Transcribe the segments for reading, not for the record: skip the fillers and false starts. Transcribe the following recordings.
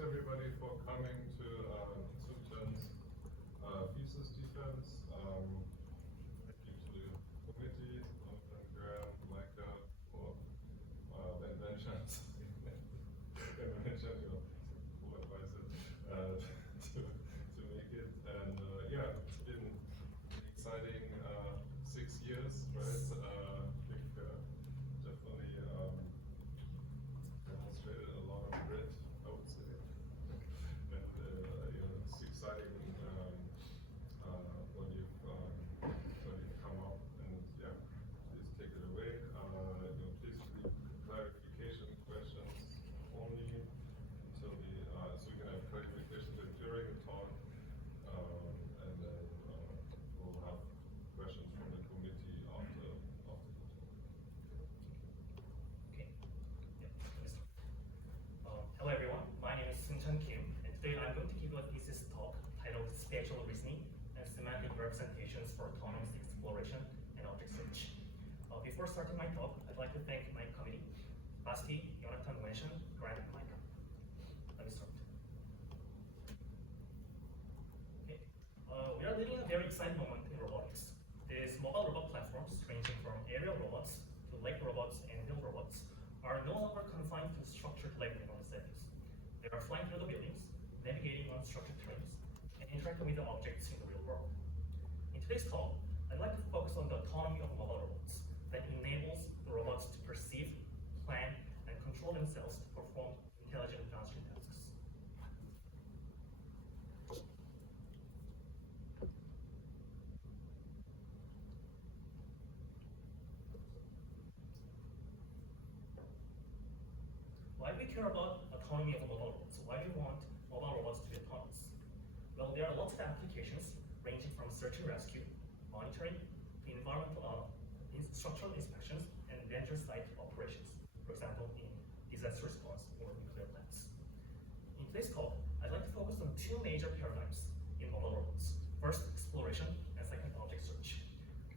thanks everybody for coming to Seungchan's thesis defense. Thank you to the committee, Jonathan, Graham, Micah, for the inventions. Invention, who advised it to make it. And yeah, it's been an exciting 6 years, right? I think definitely demonstrated a lot of grit, I would say. And it's exciting when you've come up, and yeah, please take it away. Please leave clarification questions only until so we can have clarification during the talk, and then we'll have questions from the committee after the talk. Okay. Hello everyone, my name is Seungchan Kim, and today I'm going to give a thesis talk titled Spatial Reasoning and Semantic Representations for Autonomous Exploration and Object Search. Before starting my talk, I'd like to thank my committee, Basti, Jonathan, Wenchen, Grant, and Micah. Let me start. Okay. We are living a very exciting moment in robotics. These mobile robot platforms, ranging from aerial robots to lake robots and hill robots, are no longer confined to structured labeling on the settings. They are flying through the buildings, navigating on structured terrains, and interacting with the objects in the real world. In today's talk, I'd like to focus on the autonomy of mobile robots that enables the robots to perceive, plan, and control themselves to perform intelligent downstream tasks. Why do we care about autonomy of mobile robots? Why do we want mobile robots to be autonomous? Well, there are lots of applications ranging from search and rescue, monitoring, environmental structural inspections, and danger site operations, for example, in disaster response or nuclear plants. In today's talk, I'd like to focus on two major paradigms in mobile robots. First, exploration, and second, object search.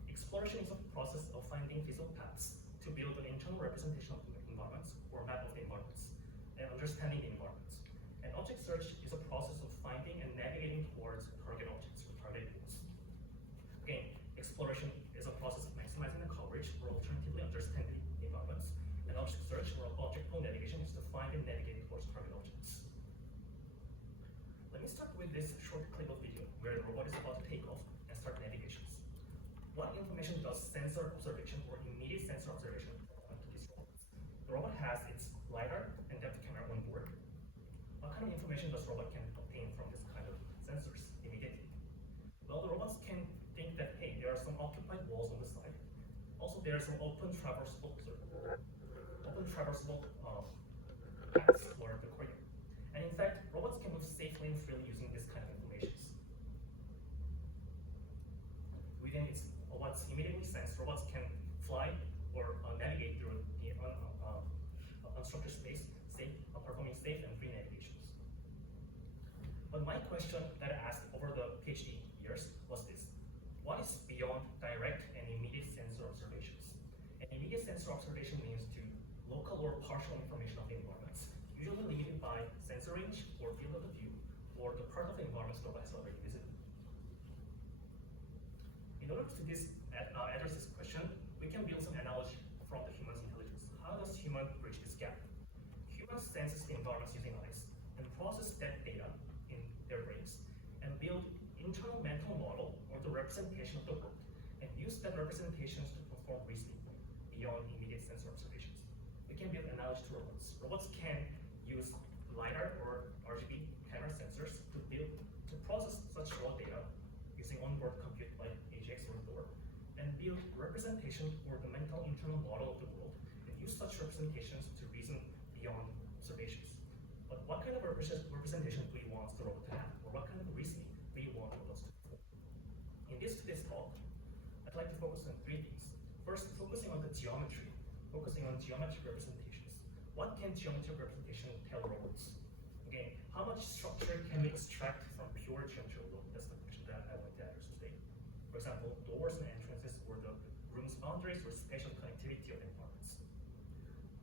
Exploration is a process of finding physical paths to build an internal representation of the environments or map of the environments, and understanding the environments. And object search is a process of finding and navigating towards target objects or target goals. Again, exploration is a process of maximizing the coverage or alternatively understanding the environments, and object search or object-goal navigation is to find and navigate towards target objects. Let me start with this short clip of video where the robot is about to take off and start navigations. What information does sensor observation or immediate sensor observation provide to these robots? The robot has its LiDAR and depth camera on board. What kind of information does the robot can obtain from this kind of sensors immediately? Well, the robots can think that, hey, there are some occupied walls on the side. Also, there are some open traversable paths for the corridor. And in fact, robots can move safely and freely using this kind of information. Within what's immediately sensed, robots can fly or navigate through the unstructured space, performing safe and free navigations. But my question that I asked over the PhD years was this: what is beyond direct and immediate sensor observations? And immediate sensor observation means to local or partial information of the environments, usually limited by sensor range or field of view, or the part of the environments the robot has already visited. In order to address this question, we can build some analogy from the human's intelligence. How does human bridge this gap? Humans senses the environments using eyes and process that data in their brains and build internal mental model or the representation of the world and use that representations to perform reasoning beyond immediate sensor observations. We can build analogy to robots. Robots can use LiDAR or RGB camera sensors to process such raw data using onboard compute like AGX or Thor, and build representation or the mental internal model of the world and use such representations to reason beyond observations. But what kind of representation do we want the robot to have? Or what kind of reasoning do we want robots to perform? In this talk, I'd like to focus on three things. First, focusing on the geometry, focusing on geometric representations. What can geometric representation tell robots? Again, how much structure can we extract from pure geometrical world? That's the question that I want to address today. For example, doors and entrances, or the room's boundaries, or spatial connectivity of environments.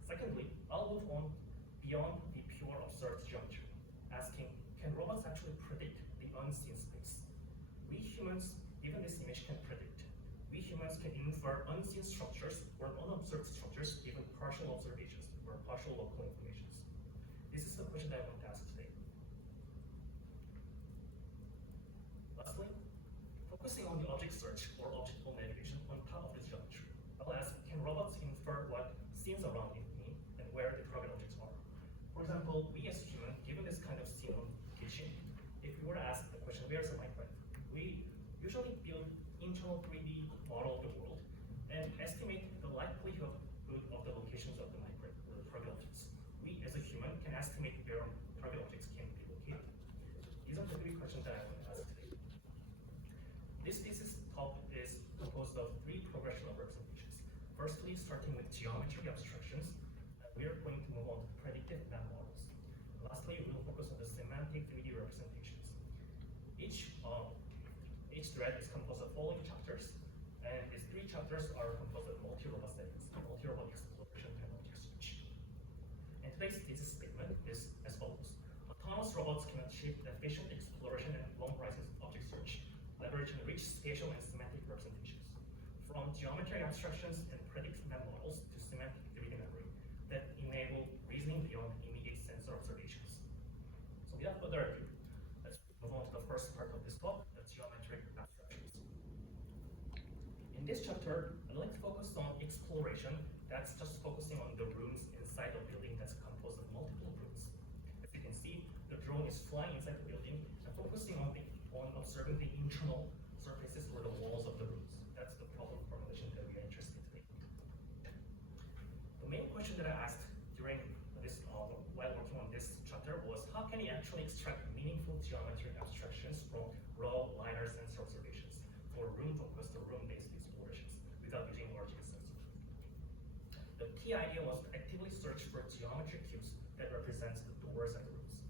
Secondly, I'll move on beyond the pure observed geometry asking, can robots actually predict the unseen space? We humans, even this image can predict. We humans can infer unseen structures or unobserved structures, even partial observations or partial local informations. This is the question that I want to ask today. Lastly, focusing on the object search or object-level navigation on top of this geometry, I'll ask, can robots infer what scenes around me and where the target objects are? For example, we as humans, given this kind of scene on kitchen, if we were to ask the question, where's the Minecraft? We usually build internal 3D model of the world and estimate the likelihood of the locations of the Minecraft or the target objects. We as a human can estimate where target objects can be located. These are the three questions that I want to ask today. This thesis talk is composed of three progressional representations. Firstly, starting with geometry abstractions, we are going to move on to predictive map models. Lastly, we will focus on the semantic 3D representations. Each thread is composed of following chapters, and these three chapters are composed of multi-robot settings, multi-robot exploration, and object search. And today's thesis statement is as follows. Autonomous robots can achieve efficient exploration and long horizon object search, leveraging rich spatial and semantic representations. From geometry abstractions and predictive map models to semantic 3D memory that enable reasoning beyond immediate sensor observations. So without further ado, let's move on to the first part of this talk, the geometric abstractions. In this chapter, I'd like to focus on exploration. That's just focusing on the rooms inside a building that's composed of multiple rooms. As you can see, the drone is flying inside the building and focusing on observing the internal surfaces or the walls of the rooms. That's the problem formulation that we are interested in today. The main question that I asked during this while working on this chapter was, how can you actually extract meaningful geometric abstractions from raw LiDAR sensor observations for room-focused or room-based explorations without using RGB sensor? The key idea was to actively search for geometric cues that represents the doors and the rooms.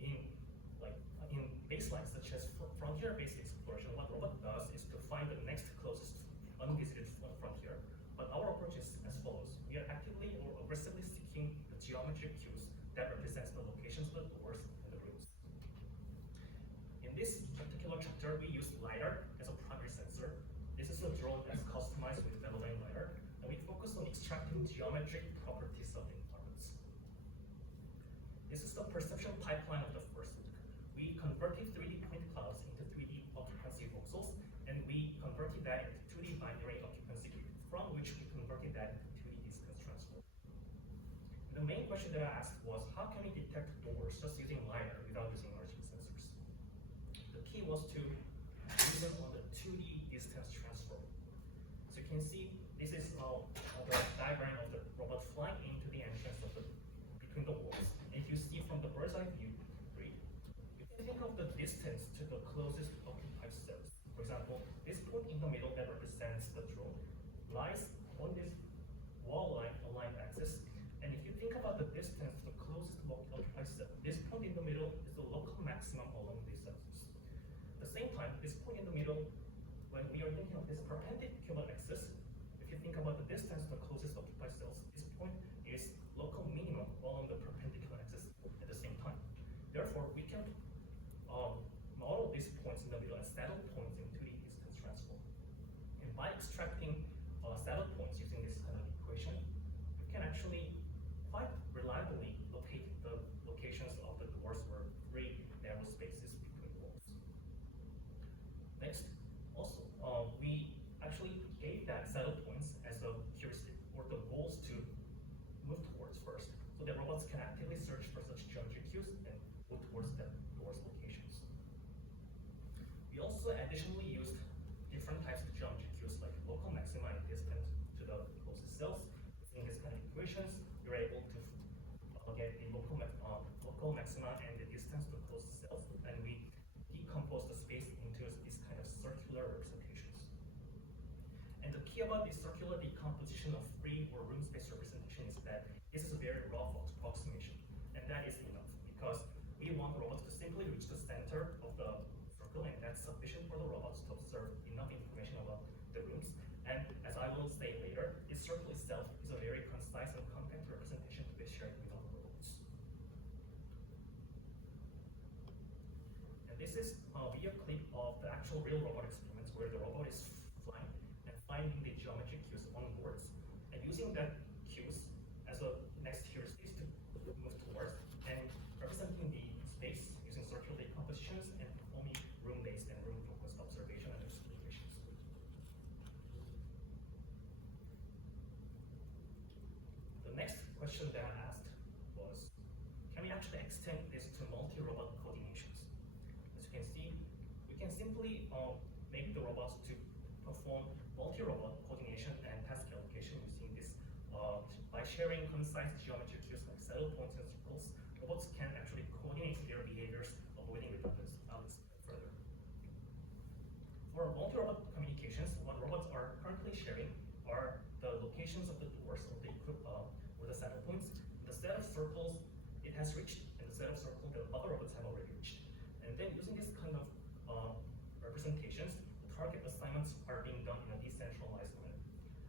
In baselines such as frontier-based exploration, what robot does is to find the next closest unvisited frontier. But our approach is as follows. We are actively or aggressively seeking the geometric cues that represents the locations of the doors and the rooms. In this particular chapter, we use LiDAR as a primary sensor. This is a drone that's customized with Mellon LiDAR, and we focus on extracting geometric properties of the environments. This is the perception pipeline of the first week. We converted 3D point clouds into 3D occupancy voxels, and we converted that into 2D binary occupancy grid, from which we converted that into 2D distance transform. The main question that I asked was, how can we detect doors just using LiDAR without using RGB sensors? The key was to reason on the 2D distance transform. So you can see this is the diagram of the robot flying into the entrance of between the walls. And if you see from the bird's eye view, think of the distance to the closest occupied cells. For example, this point in the middle that represents the drone lies on this wall line aligned axis. And if you think about the distance to the closest occupied cell, this point in the middle is the local maximum along these axes. At the same time, this point in the middle, when we are thinking of this perpendicular axis, if you think about the distance to the closest occupied cells, this point is local minimum along the perpendicular axis at the same time. Therefore, we can model these points in the middle as saddle points in 2D distance transform. And by extracting saddle points using this kind of equation, we can actually quite reliably locate the locations of the doors or free narrow spaces between walls. Next, also, we actually gave that saddle points as a heuristic or the goals to move towards first, so that robots can actively search for such geometry cues and move towards the doors locations. We also additionally used different types of geometry cues like local maxima and distance to the closest cells. In this kind of equations, you're able to get the local maxima and the distance to closest cells, and we decompose the space into these kind of circular representations. And the key about this circular decomposition of free or room space representation is that this is a very rough approximation, and that is enough because we want robots to simply reach the center of the circle, and that's sufficient for the robots to observe enough information about the rooms. And as I will say later, this circle itself is a very concise and compact representation to be shared with other robots. And this is a video clip of the actual real robot experiments where the robot is flying and finding the geometric cues on boards, and using that cues as a next heuristic to move towards, and representing the space using circular decompositions and performing room-based and room-focused observation and explanations. The next question that I asked was, can we actually extend this to multi-robot coordinations? As you can see, we can simply make the robots to perform multi-robot coordination and task allocation using this. By sharing concise geometric cues like saddle points and circles, robots can actually coordinate their behaviors, avoiding redundancy. I'll explain further. For multi-robot communications, what robots are currently sharing are the locations of the doors or the saddle points, the set of circles it has reached, and the set of circles that other robots have already reached. And then using this kind of representations, the target assignments are being done in a decentralized manner.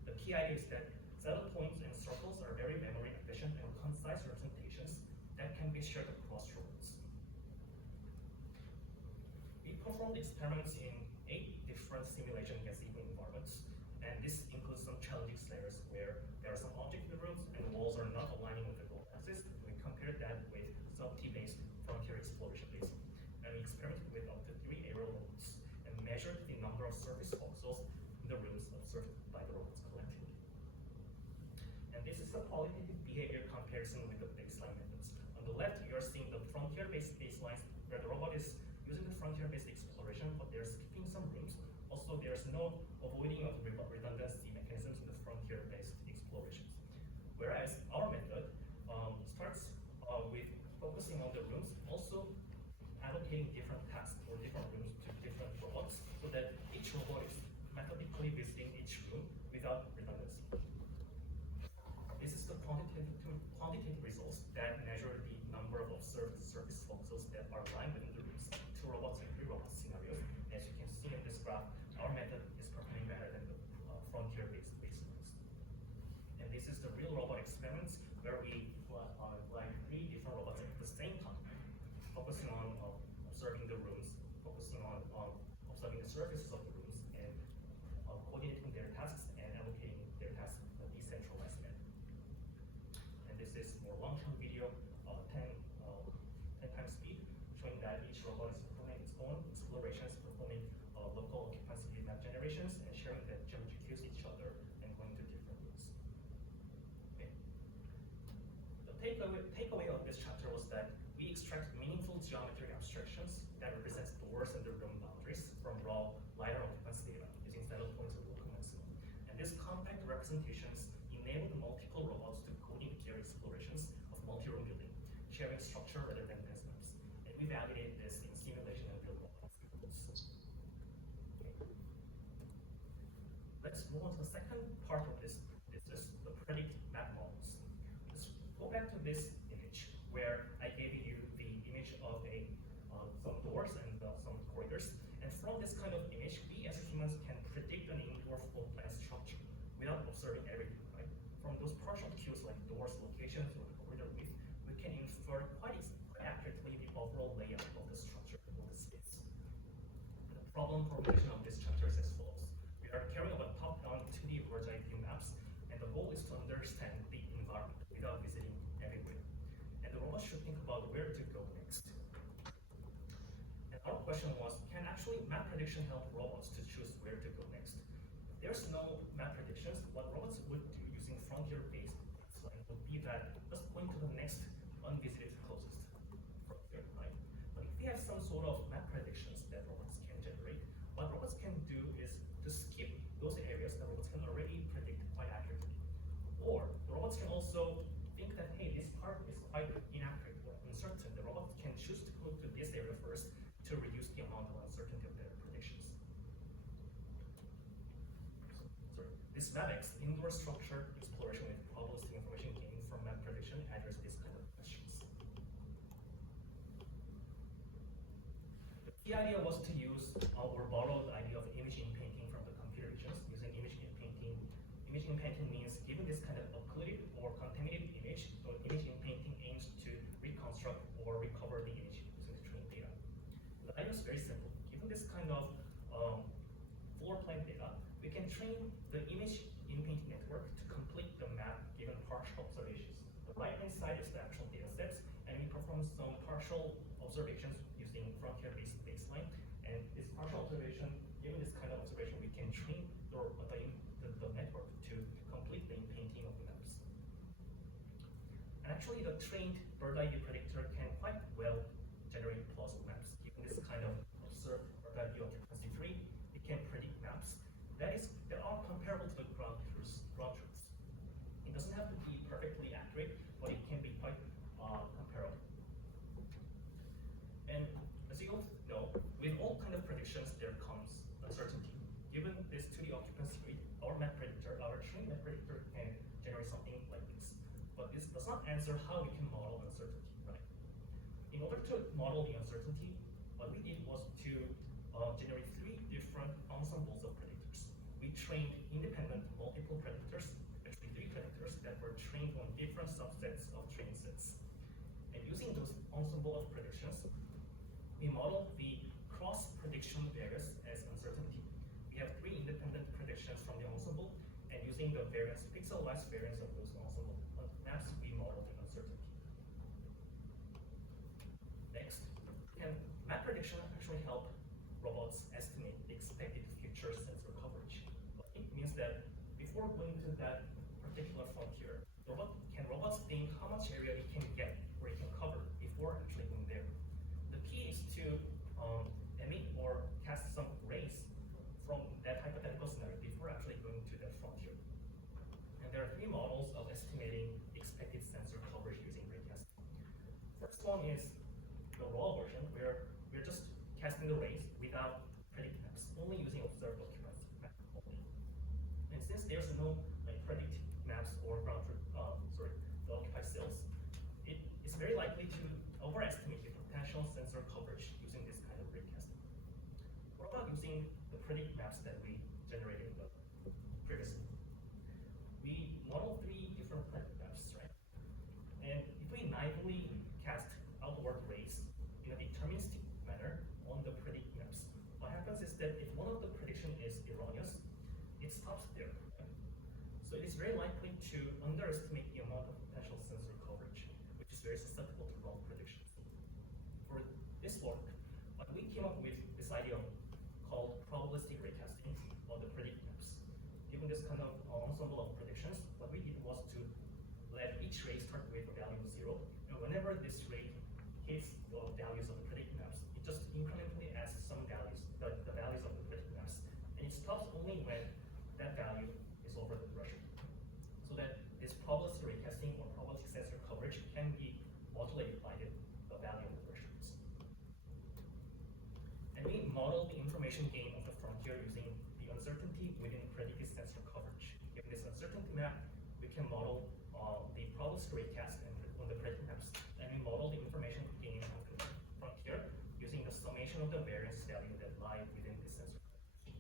The key idea is that saddle points and circles are very memory efficient and concise representations that can be shared across robots. We performed experiments in 8 different simulation gazebo environments, and this includes some challenging scenarios where there are some object in the rooms and the walls are not aligning with the goal axis. We compared that with sub-T-based frontier exploration-based, and we experimented with up to 3 aerial robots and measured the number of surface voxels in the rooms observed by the robots collectively. And this is a qualitative behavior comparison with the baseline methods. On the left, you're seeing the frontier-based baselines where the robot is using the frontier-based exploration, but they're skipping some rooms. Also, there's no avoiding of redundancy mechanisms in the frontier-based explorations. Whereas our method starts with focusing on the rooms, also allocating different tasks or different rooms to different robots, so that each robot is methodically visiting each room without redundancy. This is the quantitative results that measure the number of observed surface voxels that are aligned within the rooms, 2 robots and 3 robots scenarios. As you can see in this graph, our method is performing better than the frontier-based baselines. And this is the real robot experiments where we fly 3 different robots at the same time, focusing on observing the rooms, focusing on observing the surfaces of the rooms, and coordinating their tasks and allocating their tasks in a decentralized manner. And this is more long-term video, 10 times speed, showing that each robot is performing its own explorations, performing local occupancy map generations, and sharing that geometry cues each other and going to different rooms. Okay. The takeaway of this chapter was that we extract meaningful geometric abstractions that represents doors and the room boundaries from raw lighter occupancy data using saddle points or local maximum. And these compact representations enable the multiple robots to coordinate their explorations of multi-room building, sharing structure rather than mass maps. And we validated this in simulation and real world examples. Okay. Let's move on to the second part of this business, the predict map models. Let's go back to this image where I gave you the image of some doors and some corridors. And from this kind of image, we as humans can predict an indoor floor plan structure without observing everything, right? From those partial cues like doors, locations, or corridor width, we can infer quite accurately the overall layout of the structure of the space. The problem formulation of this chapter is as follows. We are carrying out top-down 2D bird's eye view maps, and the goal is to understand the environment without visiting everywhere. And the robot should think about where to go next. And our question was, can actually map prediction help robots to choose where to go next? If there's no map predictions, what robots would do using frontier-based baseline would be that just going to the next unvisited closest frontier, right? But if we have some sort of map predictions that robots can generate, what robots can do is to skip those areas that robots can already predict quite accurately. Or the robots can also think that, hey, this part is quite inaccurate or uncertain. The robot can choose to go to this area first to reduce the amount of uncertainty of their predictions. So this MapX, indoor structure exploration with probabilistic information gained from map prediction, address this kind of questions. The key idea was to use or borrow the idea of image in painting from the computer visions. Using image in painting. Image in painting means given this kind of occluded or contaminated image, so image in painting aims to reconstruct or recover the image using the trained data. The idea of very simple. Given this kind of floor plan data, we can train the image in-painting network to complete the map given partial observations. The right-hand side is the actual data sets, and we perform some partial observations using frontier-based baseline. And this partial observation, given this kind of observation, we can train the network to complete the in-painting of the maps. And actually, the trained bird-eye view predictor can quite well generate plausible maps. Given this kind of observed bird-eye view occupancy free, it can predict maps that are comparable to the ground truths. It doesn't have to be perfectly accurate, but it can be quite comparable. And as you all know, with all kind of predictions, there comes uncertainty. Given this 2D occupancy rate, our trained map predictor can generate something like this. But this does not answer how we can model uncertainty, right? In order to model the uncertainty, what we did was to generate 3 different ensembles of predictors. We trained independent multiple predictors, actually 3 predictors that were trained on different subsets of training sets. And using those ensemble of predictions, we modeled the cross-prediction variance as uncertainty. We have 3 independent predictions from the ensemble, and using the variance, pixel-wise variance of those ensemble maps, we modeled the uncertainty. Next, can map prediction actually help robots estimate the expected future sensor coverage? Well, it means that before going to that particular frontier, can robots think how much area it can get or it can cover before actually going there? The key is to emit or cast some rays from that hypothetical scenario before actually going to that frontier. And there are 3 models of estimating expected sensor coverage using raycasting. First one is the raw version, where we're just casting the rays without predict maps, only using observed occupancy map only. And since there's no predict maps or the occupied cells, it is very likely to overestimate the potential sensor coverage using this kind of raycasting. What about using the predict maps that we generated previously? We modeled 3 different predict maps, right? And if we naively cast outward rays in a deterministic manner on the predict maps, what happens is that if one of the prediction is erroneous, it stops there. Right? So it is very likely to underestimate the amount of potential sensor coverage, which is very susceptible to wrong predictions. For this work, what we came up with this idea called probabilistic raycasting on the predict maps. Given this kind of ensemble of predictions, what we did was to let each ray start with a value of 0, and whenever this ray hits the values of the predict maps, it just incrementally adds some values, the values of the predict maps, and it stops only when that value is over the threshold. So that this probabilistic raycasting or probabilistic sensor coverage can be modulated by the value of the thresholds. And we model the information gain of the frontier using the uncertainty within predicted sensor coverage. Given this uncertainty map, we can model the probabilistic raycast on the predict maps, and we model the information gain of the frontier using the summation of the variance value that lie within this sensor coverage.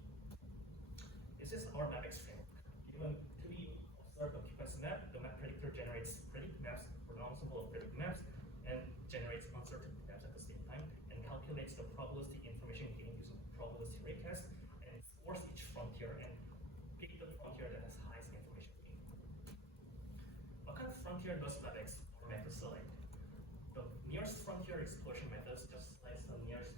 This is our MapX framework. Given 2D observed occupancy map, the map predictor generates predict maps for an ensemble of predict maps and generates uncertainty maps at the same time, and calculates the probabilistic information gain using probabilistic raycast, and it scores each frontier and pick the frontier that has highest information gain. What kind of frontier does MapX or method select? The nearest frontier exploration methods just selects the nearest,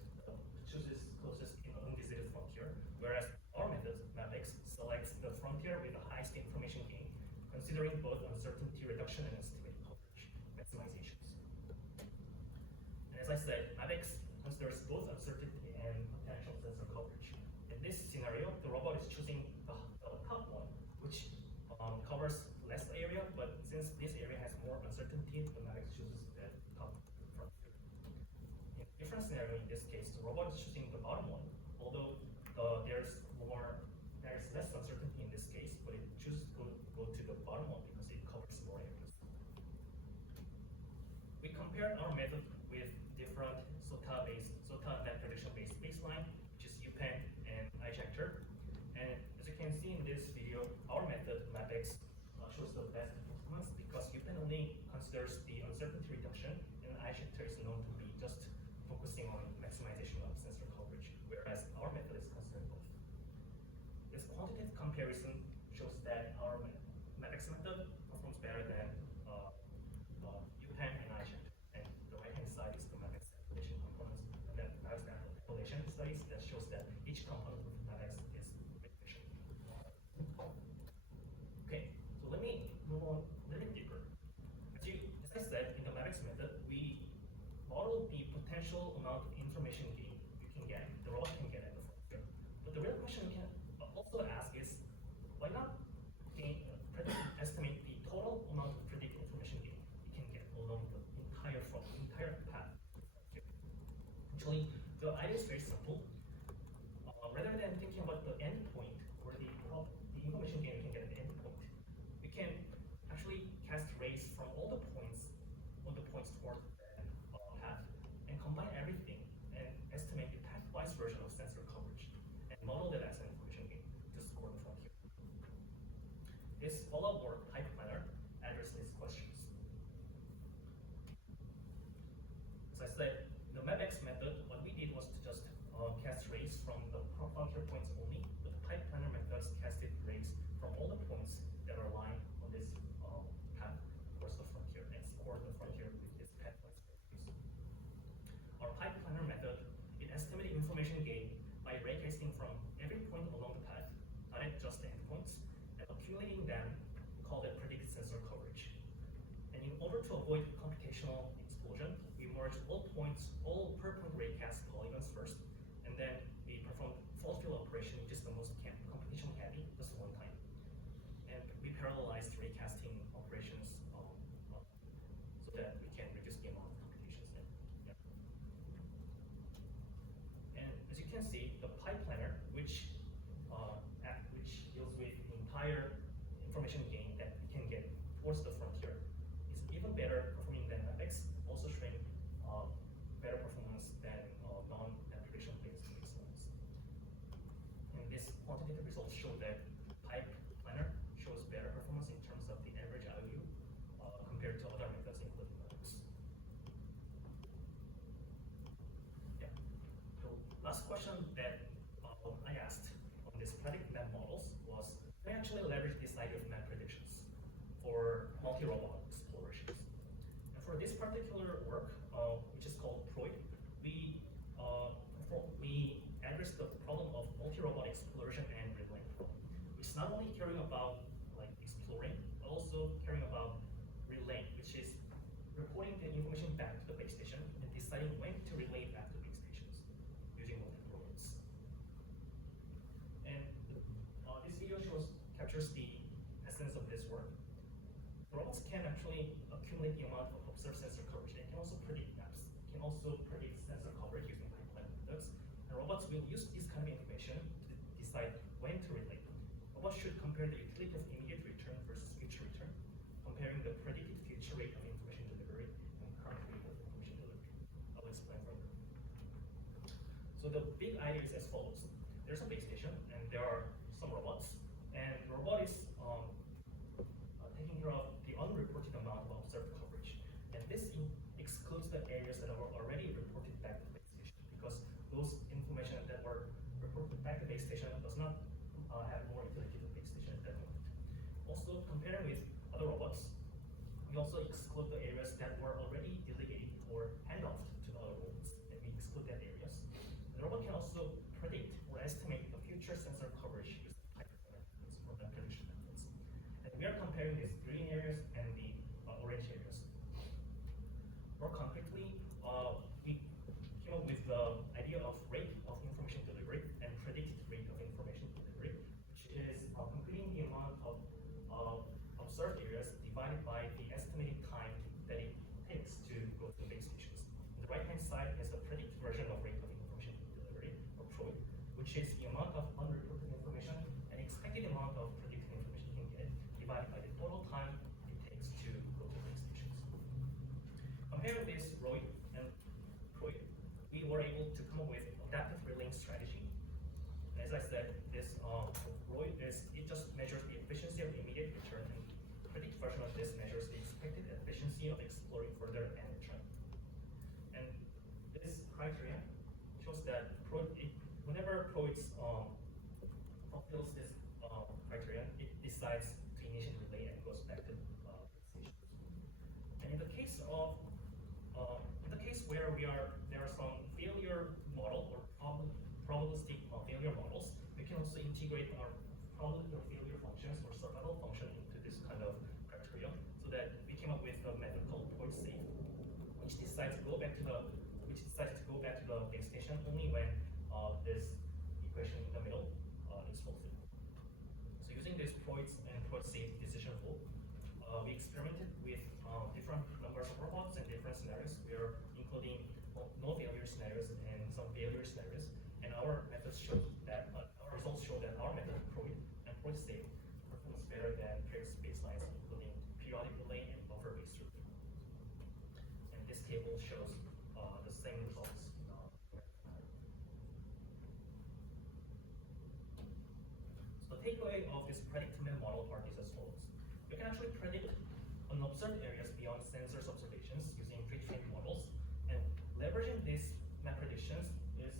chooses closest unvisited frontier, whereas our method, MapX, selects the frontier with the highest information gain, considering both uncertainty reduction and estimated coverage maximizations. And as I said, MapX considers both uncertainty and potential sensor coverage. In this scenario, the robot is choosing the top one, which covers less area, but since this area has more uncertainty, the MapX chooses the top frontier. In a different scenario, in this case, the robot is choosing the bottom one, although there's less uncertainty in this case, but it chooses to go to the bottom one because it covers more areas. We compared our method with different SOTA map prediction-based baseline, which is UPenn and iJector. And as you can see in this video, our method, MapX, shows the best performance because UPenn only considers the uncertainty reduction, and iJector is known to be just focusing on maximization of sensor coverage. comparison shows that our MATX method performs better than UPenn and iChat. And the right-hand side is the MATX calculation components, and then there's the calculation studies that shows that each component of MATX is efficient. Okay, so let me move on a little bit deeper. As I said, in the MATX method, we model the potential amount of information gain you can get, the robot can get at the frontier. But the real question we can also ask is, why not estimate the total amount of predicted information gain you can get along the entire path? Actually, the idea is very simple. Rather than thinking about the endpoint or the information gain you can get at the endpoint, we can actually cast rays from all the points toward the path and combine everything and estimate the pathwise version of sensor coverage and model that as an information gain to score the frontier. This follow-up work, type planner, addresses these questions. As I said, the MapX method, what we did was to just cast rays from the frontier points only, but the type planner methods casted rays from all the points that are lying on this path towards the frontier and scored the frontier with this pathwise values. Our type planner method, it estimated information gain by ray casting from every point along the path, not at just the endpoints, and accumulating them, we call that predicted sensor coverage. And in order to avoid computational explosion, we merged all per point ray cast polygons first, and then we performed fault field operation, which is the most computation heavy, just one time. And we parallelized ray casting operations so that we can reduce the amount of computations there. Yeah. And as you can see, the pipe planner, which deals with the entire information gain that we can get towards the frontier, is even better performing than MapX, also showing better performance than non-prediction-based ones. And these quantitative results show that pipe planner shows better performance in terms of the average IOU compared to other methods, including MapX. Yeah. So last question that I asked on this predict map models was, can I actually leverage this idea of map predictions for multi-robot explorations? And for this particular work, which is called PROID, we address the problem of multi-robot exploration and relaying problem, which is not only caring about like exploring, but also caring about relaying, which is reporting the information back to the base station and deciding when to relay it back to base stations using multiple robots. And this video captures the essence of this work. Robots can actually accumulate the amount of observed sensor coverage. They can also predict maps. Can also predict sensor coverage using pipeline methods. And robots will use this kind of information to decide when to relate. Robots should compare the utility of immediate return versus future return, comparing the predicted future rate of information delivery and current rate of information delivery. I will explain further. So the big idea is as follows. There's a base station, and there are some robots. And the robot is taking care of the unreported amount of observed coverage. And this excludes the areas that were already reported back to the base station, because those information that were reported back to the base station does not have more utility to the base station at that moment. Also, comparing with other robots, we also exclude the areas that were already delegated or hand off to the other robots, and we exclude that areas. The robot can also predict or estimate the future sensor coverage using hyperplanner methods or the prediction methods. And we are comparing these green areas and the orange areas. More concretely, we came up with the idea of rate of information delivery and predicted rate of information delivery, which is computing the amount of observed areas divided by the estimated time that it takes to go to the base stations. On the right-hand side is the predicted version of rate of information delivery, or PROID, which is the amount of unreported information and expected amount of predicted information you can get divided by the total time it takes to go to base stations. Comparing this ROID and PROID, we were able to come up with adaptive relaying strategy. And as I said, this ROID it just measures the efficiency of immediate return, and the predict version of this measures the expected efficiency of exploring further and return. And this criteria shows that whenever PROID fulfills this criterion, it decides to initiate relay and goes back to station. And in the case where there are some failure model or probabilistic failure models, we can also integrate our probability of failure functions or survival function into this kind of criteria, so that we came up with a method called point safe, which decides to go back to the base station only when this equation in the middle is fulfilled. So using this point and point safe decision rule, we experimented with different numbers of robots and different scenarios. We are including no failure scenarios and some failure scenarios, and our methods show that our results show that our method PROID and PROID safe performs better than previous baselines, including periodic relay and buffer-based relay. And this table shows the same results. So the takeaway of this predictive model part is as follows. We can actually predict unobserved areas beyond sensors observations using pre-trained models, and leveraging these map predictions is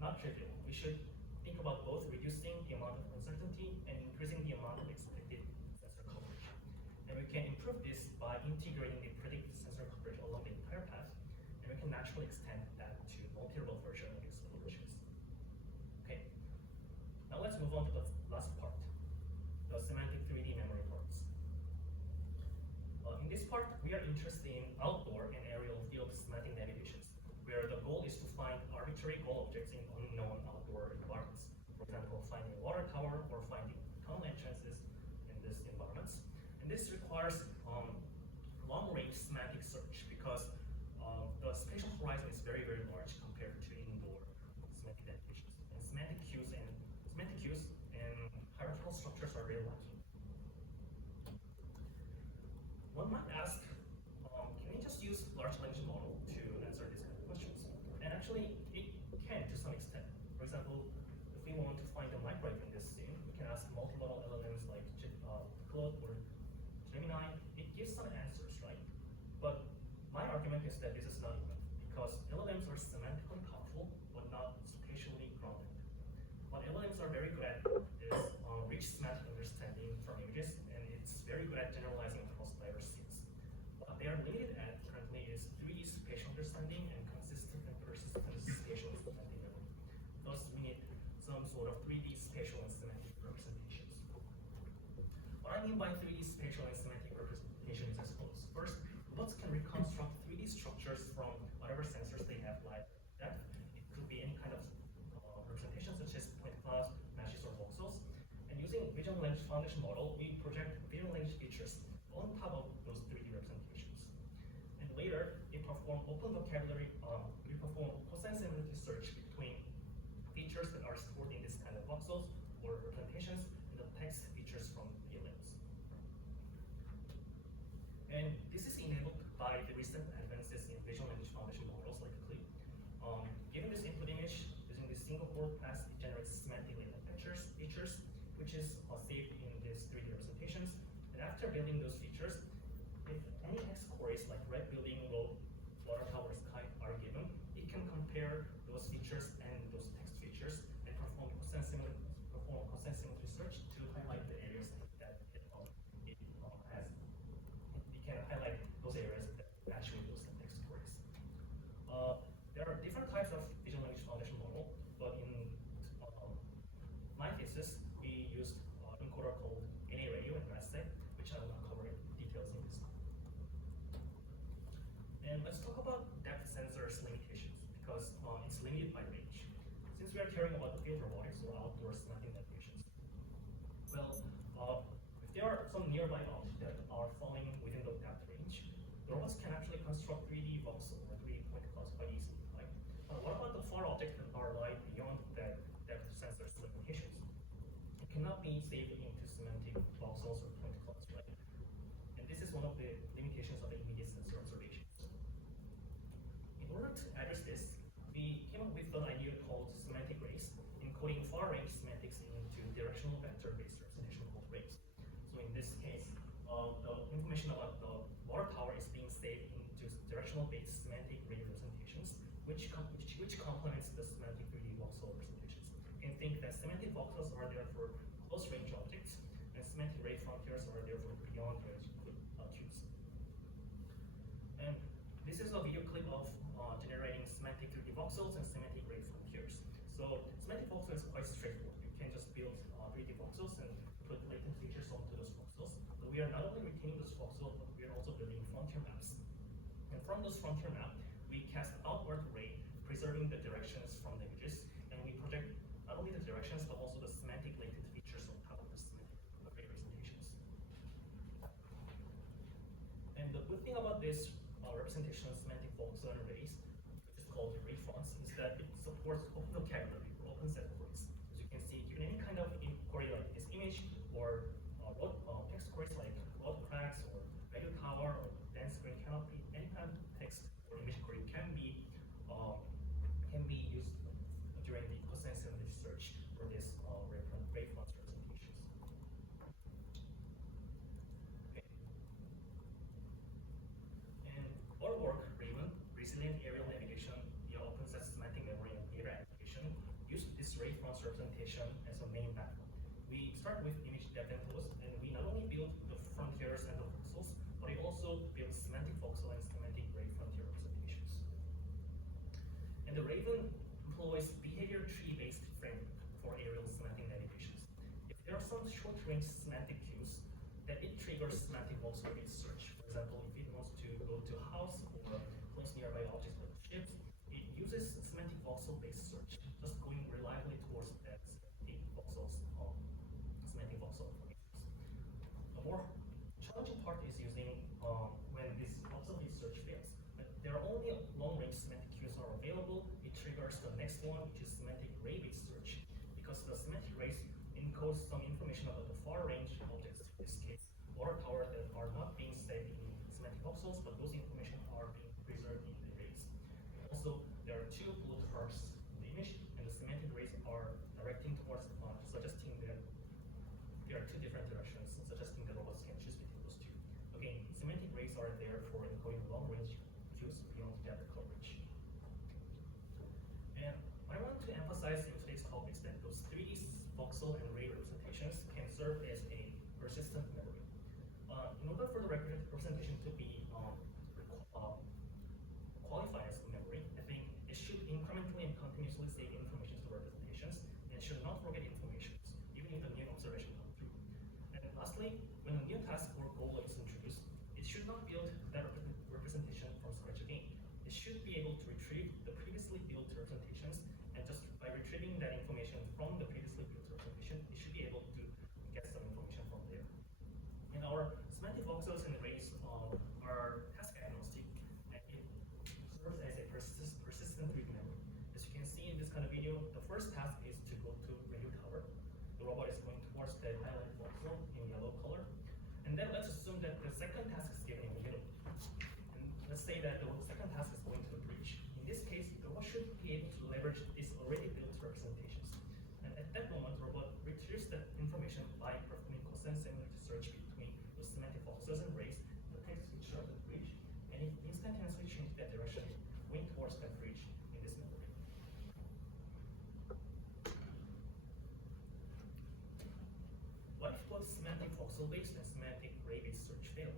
not trivial. We should think about both reducing the amount of uncertainty and increasing the amount of expected sensor coverage. And we can improve this by integrating the predicted sensor coverage along the entire path, and we can naturally extend that to multi-level version of these solutions. Okay, now let's move on to the last part, the semantic 3D memory parts. In this part, we are interested in outdoor and aerial field semantic navigations, where the goal is to find arbitrary goal objects in unknown outdoor environments. For example, finding a water tower or finding tunnel entrances in these environments. And this requires long-range semantic search because the spatial horizon is very, very large compared to indoor semantic navigations. And semantic cues and hierarchical structures are very lacking. One might ask, can we just use large language model to answer these kind of questions? And actually, it can to some extent. For example, if we want to find a microwave in this scene, we can ask multimodal LLMs like Claude or Gemini. It gives some answers, right? But my argument is that this is not enough because LLMs are semantically powerful, but not spatially grounded. What LLMs are very good at is rich semantic understanding from images, and it's very good at generalizing across diverse scenes. What they are limited at currently is 3D spatial understanding and consistent and persistent spatial semantic memory. Thus, we need some sort of 3D spatial and semantic representations. What I mean by 3D spatial and semantic representation is as follows. First, robots can reconstruct 3D structures from whatever sensors they have, like depth. It could be any kind of representation such as point clouds, meshes, or voxels. And using vision language foundation model, we project vision language features on top of those 3D representations. And later, we perform open vocabulary, we perform cosine similarity search between features that are stored in this kind of voxels or representations and the text features from VLMs. And this is enabled by the recent advances in visual language foundation models like CLIP. Given this input image, using this single word class, it generates semantic latent features, which is saved in these 3D representations. And after building those features, if any text queries like red building, low water tower, sky are given, it can compare those features and those text features and perform cosine similarity search to highlight the areas that it has. It can highlight those areas that match with those text queries. There are different types of vision language foundation model, but in my thesis, we used encoder called NA radio and RASEC, which I will not cover in details in this talk. And let's talk about depth sensors limitations, because it's limited by range. Since we are caring about the field robotics or outdoor semantic navigations, well, if there are some nearby objects that are falling within the depth range, the robots can actually construct 3D voxel or 3D point clouds quite easily, right? What about the far objects that are lying beyond that depth sensors limitations? It cannot be saved into semantic voxels or point clouds, right? And this is one of the limitations of the immediate sensor observations. In order to address this, we came up with an idea called semantic race, encoding far-range semantics into directional vector-based representation called race. So in this case, the information about the water tower is being saved into directional-based semantic ray representations, which complements the semantic 3D voxel representations. You can think that semantic voxels are there for close-range objects, semantic ray frontiers are therefore beyond the cubes. And this is a video clip of generating semantic 3D voxels and semantic ray frontiers. So semantic voxel is quite straightforward. You can just build 3D voxels and put latent features onto those voxels. But we are not only retaining those voxels, but we are also building frontier maps. And from those frontier maps, we cast outward ray, preserving the directions from the images, and we project not only the directions, but also the semantic latent features on top of the semantic ray representations. And the good thing about this representation of semantic voxel and rays, which is called ray fonts, is that it supports open vocabulary or open set of words. As you can see, given any kind of inquiry like this image, or text queries like road cracks or radio tower or dense green canopy, any kind of text or image query can be used during the consensus search for this ray fonts representations. Okay. And our work, Raven, Resilient Aerial Navigation via OpenSet Semantic Memory and Data Application, used this ray fonts representation as a main backbone. We start with image depth and close, and we not only build the frontiers and the voxels, but we also build semantic voxel and semantic ray frontier representations. And the Raven employs behavior tree-based framework for aerial semantic navigations. If there are some short-range semantic cues, then it triggers semantic voxel-based search. For example, if it wants to go to a house or close nearby objects like ships, it uses semantic voxel-based search, just going reliably towards that semantic voxel informations. The more challenging part is using when this voxel-based search fails. But there are only long-range semantic cues are available. It triggers the next one, which is semantic ray-based search, because the semantic rays encodes some information about the far-range objects, in this case, water tower, that are not being saved in semantic voxels, but those information are being preserved in the rays. Also, there are two blue terms in the image, and the semantic rays are directing towards suggesting that there are two different directions, suggesting the robots can choose between those two. Again, semantic rays are there for encoding long-range cues beyond depth coverage. And what I want to emphasize in today's talk is that those 3D voxel and ray representations can serve as a persistent memory. In order for the representation to be qualified as a memory, I think it should incrementally and continuously save information to the representations, and should not forget information, even if the new observation comes through. And lastly, when a new task or goal is introduced, it should not build that representation from scratch again. It should be able to retrieve the previously built representations, and just by retrieving that information from the previously built representation, it should be able to get some information from there. And our semantic voxels and rays are task agnostic, and it serves as a persistent read memory. As you can see in this kind of video, the first task is to go to radio tower. The robot is going towards the highlighted voxel in yellow color. And then let's assume that the second task is given in the middle. And let's say that the second task is going to the bridge. In this case, the robot should be able to leverage these already built representations. And at that moment, the robot retrieves that information by performing consensus search between the semantic voxels and rays, the text feature of the bridge, and it instantaneously changes that direction, going towards that bridge in this memory. What if both semantic voxel-based and semantic ray-based search fail?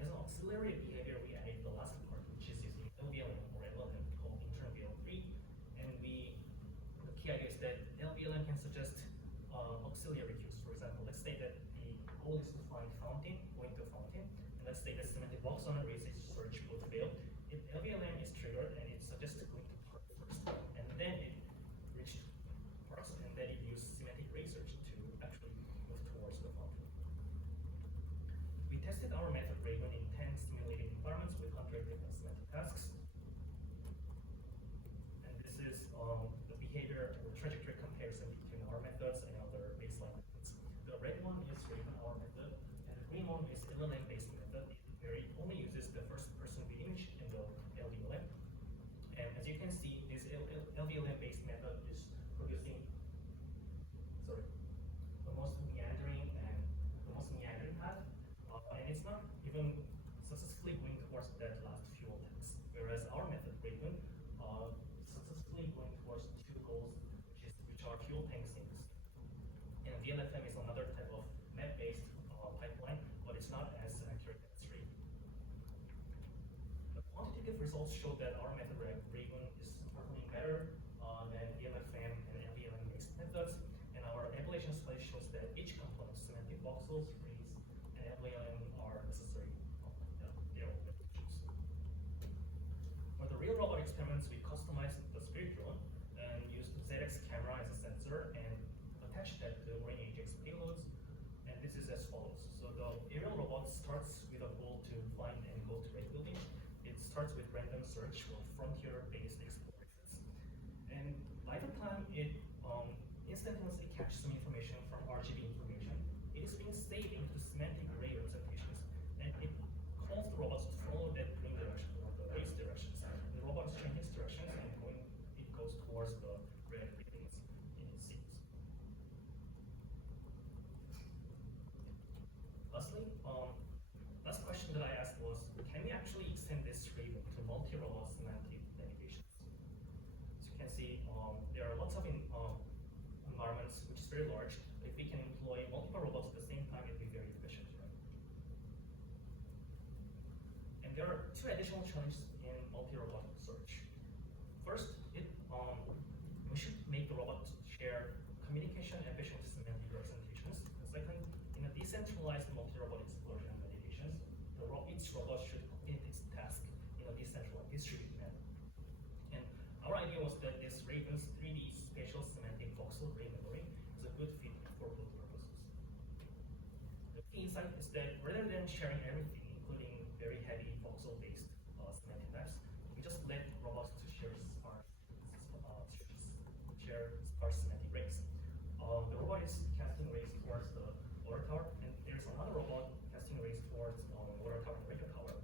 As an auxiliary behavior, we added the last part, which is using LVLM or LLM called intern VL3. And the key idea is that LVLM can suggest auxiliary cues. For example, let's say that the goal is to find fountain, going to a fountain. And let's say that semantic voxel and ray search both fail. If LVLM is triggered and it suggests going to park first, and then it reached parks, and then it used semantic ray search to actually move towards the fountain. We tested our method Raven in 10 simulated environments with 100 different semantic tasks. And this is the behavior or trajectory comparison between our methods and other baseline methods. The red one is Raven, our method, and the green one is LLM-based method, where it only uses the first person view image in the LVLM. And as you can see, this LVLM-based method is producing, the most meandering path. And it's not that our method Raven is performing better than EMFM and LVM-based methods, and our evaluation study shows that each component, semantic voxels, phrase, and LVM are necessary. They are issues. For the real robot experiments, we customized the spirit drone and used the ZX camera as a sensor and attached that to the Brain AGX payloads. And this is as follows. So the aerial robot starts with a goal to find and go to red building. It starts with random search for frontier-based explorations. And by the time it instantaneously catches some information from RGB information, it is being saved into semantic array representations. And it calls the robots to follow that green direction or the race directions. The robot is changing its directions and it goes towards the red buildings in its sequence. Lastly, last question that I asked was, can we actually extend this Raven to multi-robot semantic navigations? As you can see, there are lots of environments which is very large. If we can employ multiple robots at the same time, it will be very efficient, right? And there are two additional challenges in multi-robot search. First, we should make the robot share communication efficient semantic representations. And second, in a decentralized multi-robot exploration navigations, each robot should complete its task in a decentralized distributed manner. And our idea was that this Raven's 3D spatial semantic voxel array memory is a good fit for both purposes. The key insight is that rather than sharing everything, including very heavy voxel-based semantic types, we just let robots to share sparse semantic rays. The robot is casting rays towards the water tower, and there's another robot casting rays towards water tower and radio tower.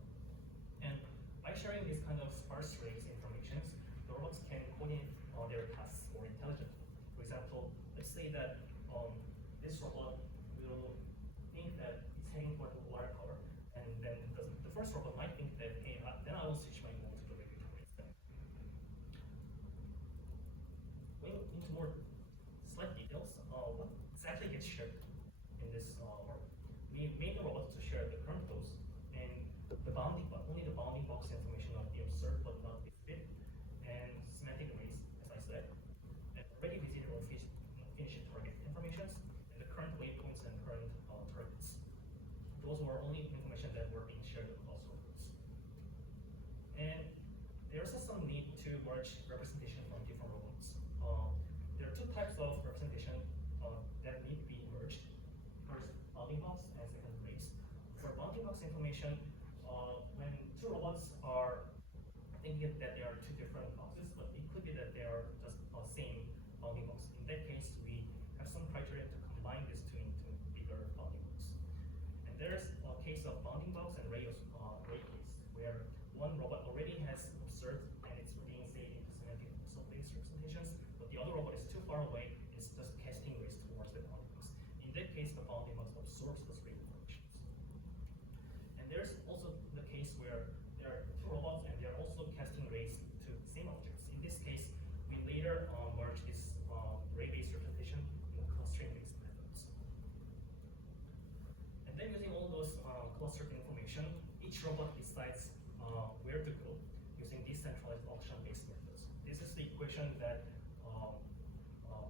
And by sharing these kind of sparse rays informations, the robots can coordinate their tasks more intelligently. For example, let's say that this robot will think that it's heading for the water tower, and then the first robot might think that, hey, then I will switch my goal to the radio tower instead. Going into more slight details, what exactly gets shared in this work? We made the robots to share the current pose and the bounding box, only the bounding box information of the observed but not visited, and semantic arrays, as I said, and already visited or finished target informations, and the current waypoints and current targets. Those were only information that were being shared across robots. And there's also some need to merge representation from different robots. There are two types of representation that need to be merged. First, bounding box, and second, race. For bounding box information, when two robots are thinking that they are two different boxes, but it could be that they are just same bounding box. In that case, we have some criteria to combine these two into bigger bounding box. And there's a case of bounding box and ray case, where one robot already has observed and it's being saved into semantic voxel-based representations, but the other robot is too far away, it's just casting rays towards the bounding box. In that case, the bounding box absorbs those ray informations. And there's also the case where there are two robots and they're also casting rays to the same objects. In this case, we later merge this ray-based representation in clustering-based methods. And then using all those clustered information, each robot decides where to go using decentralized auction-based methods. This is the equation that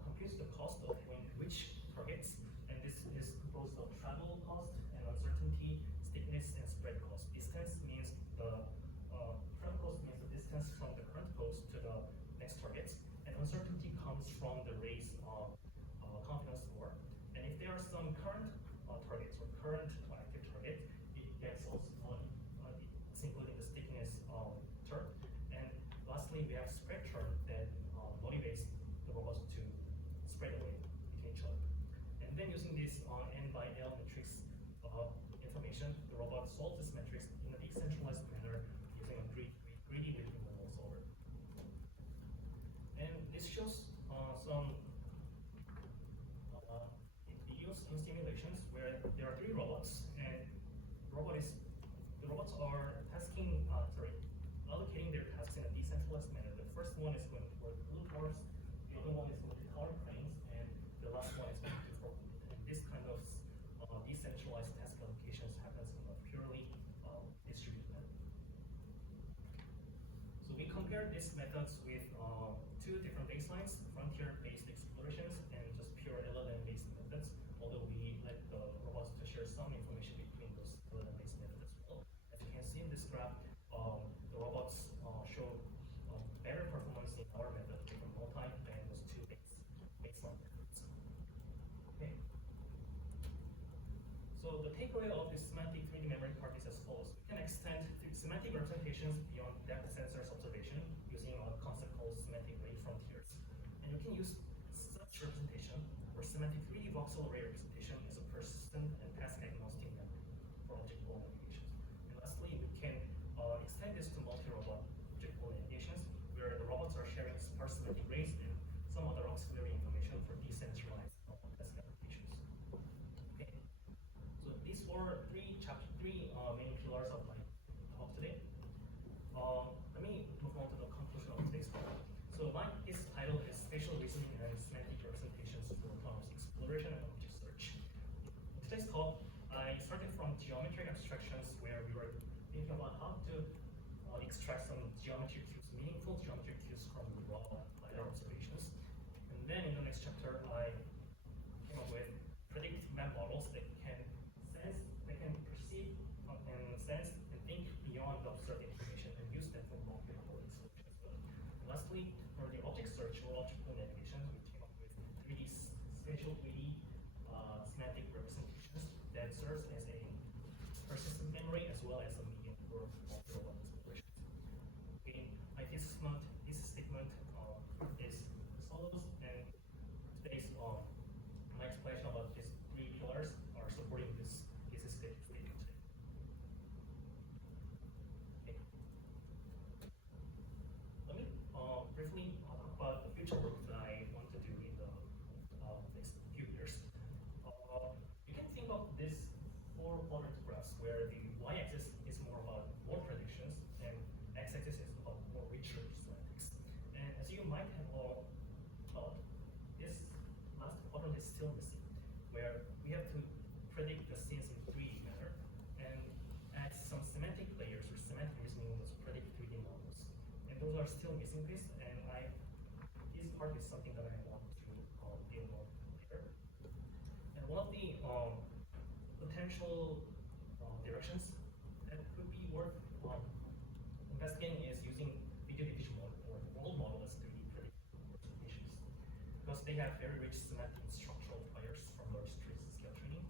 computes the cost of going to which targets, and this is composed of travel cost and uncertainty, stiffness, and spread cost. Distance means the travel cost means the distance from the current post to the next targets, and uncertainty comes from the race confidence score. And if there are some current targets or current active target, it gets also it's including the stickiness term. And lastly, we have spread term that motivates the robots to spread away between each other. And then using this N by L matrix information, the robot solves this matrix in a decentralized manner using a greedy retrieval solver. And this shows some videos in simulations where there are three robots, and the robots are allocating their tasks in a decentralized manner. The first one is going for the blue towers, the other one is going to tower cranes, and the last one is going to for wood. And this kind of decentralized task allocations happens in a purely distributed manner. So we compared these methods with two different baselines, frontier-based explorations and just pure LLM-based methods, although we let the robots to share some information between those LLM-based methods as well. As you can see in this graph, the robots show better performance in our method from more time than those two baseline methods. Okay. So the takeaway of this semantic 3D memory part is as follows. We can extend semantic representations beyond depth sensors observation using a concept called semantic ray frontiers. And you can use such representation or semantic 3D voxel array representation as a persistent and task agnostic method for object-level navigations. And lastly, we can extend this to multi-robot object-level navigations where the robots are sharing sparse semantic rays and some other auxiliary information for decentralized task applications. Okay. So these were three main pillars of my talk today. Let me move on to the conclusion of today's talk. So my thesis title is Spatial Reasoning and Semantic Representations for Autonomous Exploration and Object Search. In today's talk, I started from geometric abstractions where we were thinking about how to extract some geometric cues, meaningful geometric cues from raw LiDAR observations. And then in the next chapter, I came up with predictive map models that can sense, that can perceive and sense and think beyond the observed information and use them for multi-model solutions as well. And lastly, for the object search or object-level navigation, we came up with 3D spatial 3D semantic representations that serves as a persistent memory as well as a medium for multi-model explorations. Okay, my thesis statement is as follows, and today's my explanation about these three pillars are supporting this thesis statement today. Okay. Let me briefly talk about the future work that I want to do in the next few years. You can think of this four-quadrant graphs where the y-axis is more about more predictions and x-axis is about more richer semantics. And as you might have all thought, this last quadrant is still missing, where we have to predict the scenes in 3D manner and add some semantic layers or semantic reasoning models to predict 3D models. And those are still missing piece, and this part is something that I want to deal with later. And one of the potential directions that could be worth investigating is using video diffusion model or world model as 3D predictive representations, because they have very rich semantic and structural layers from large scale training,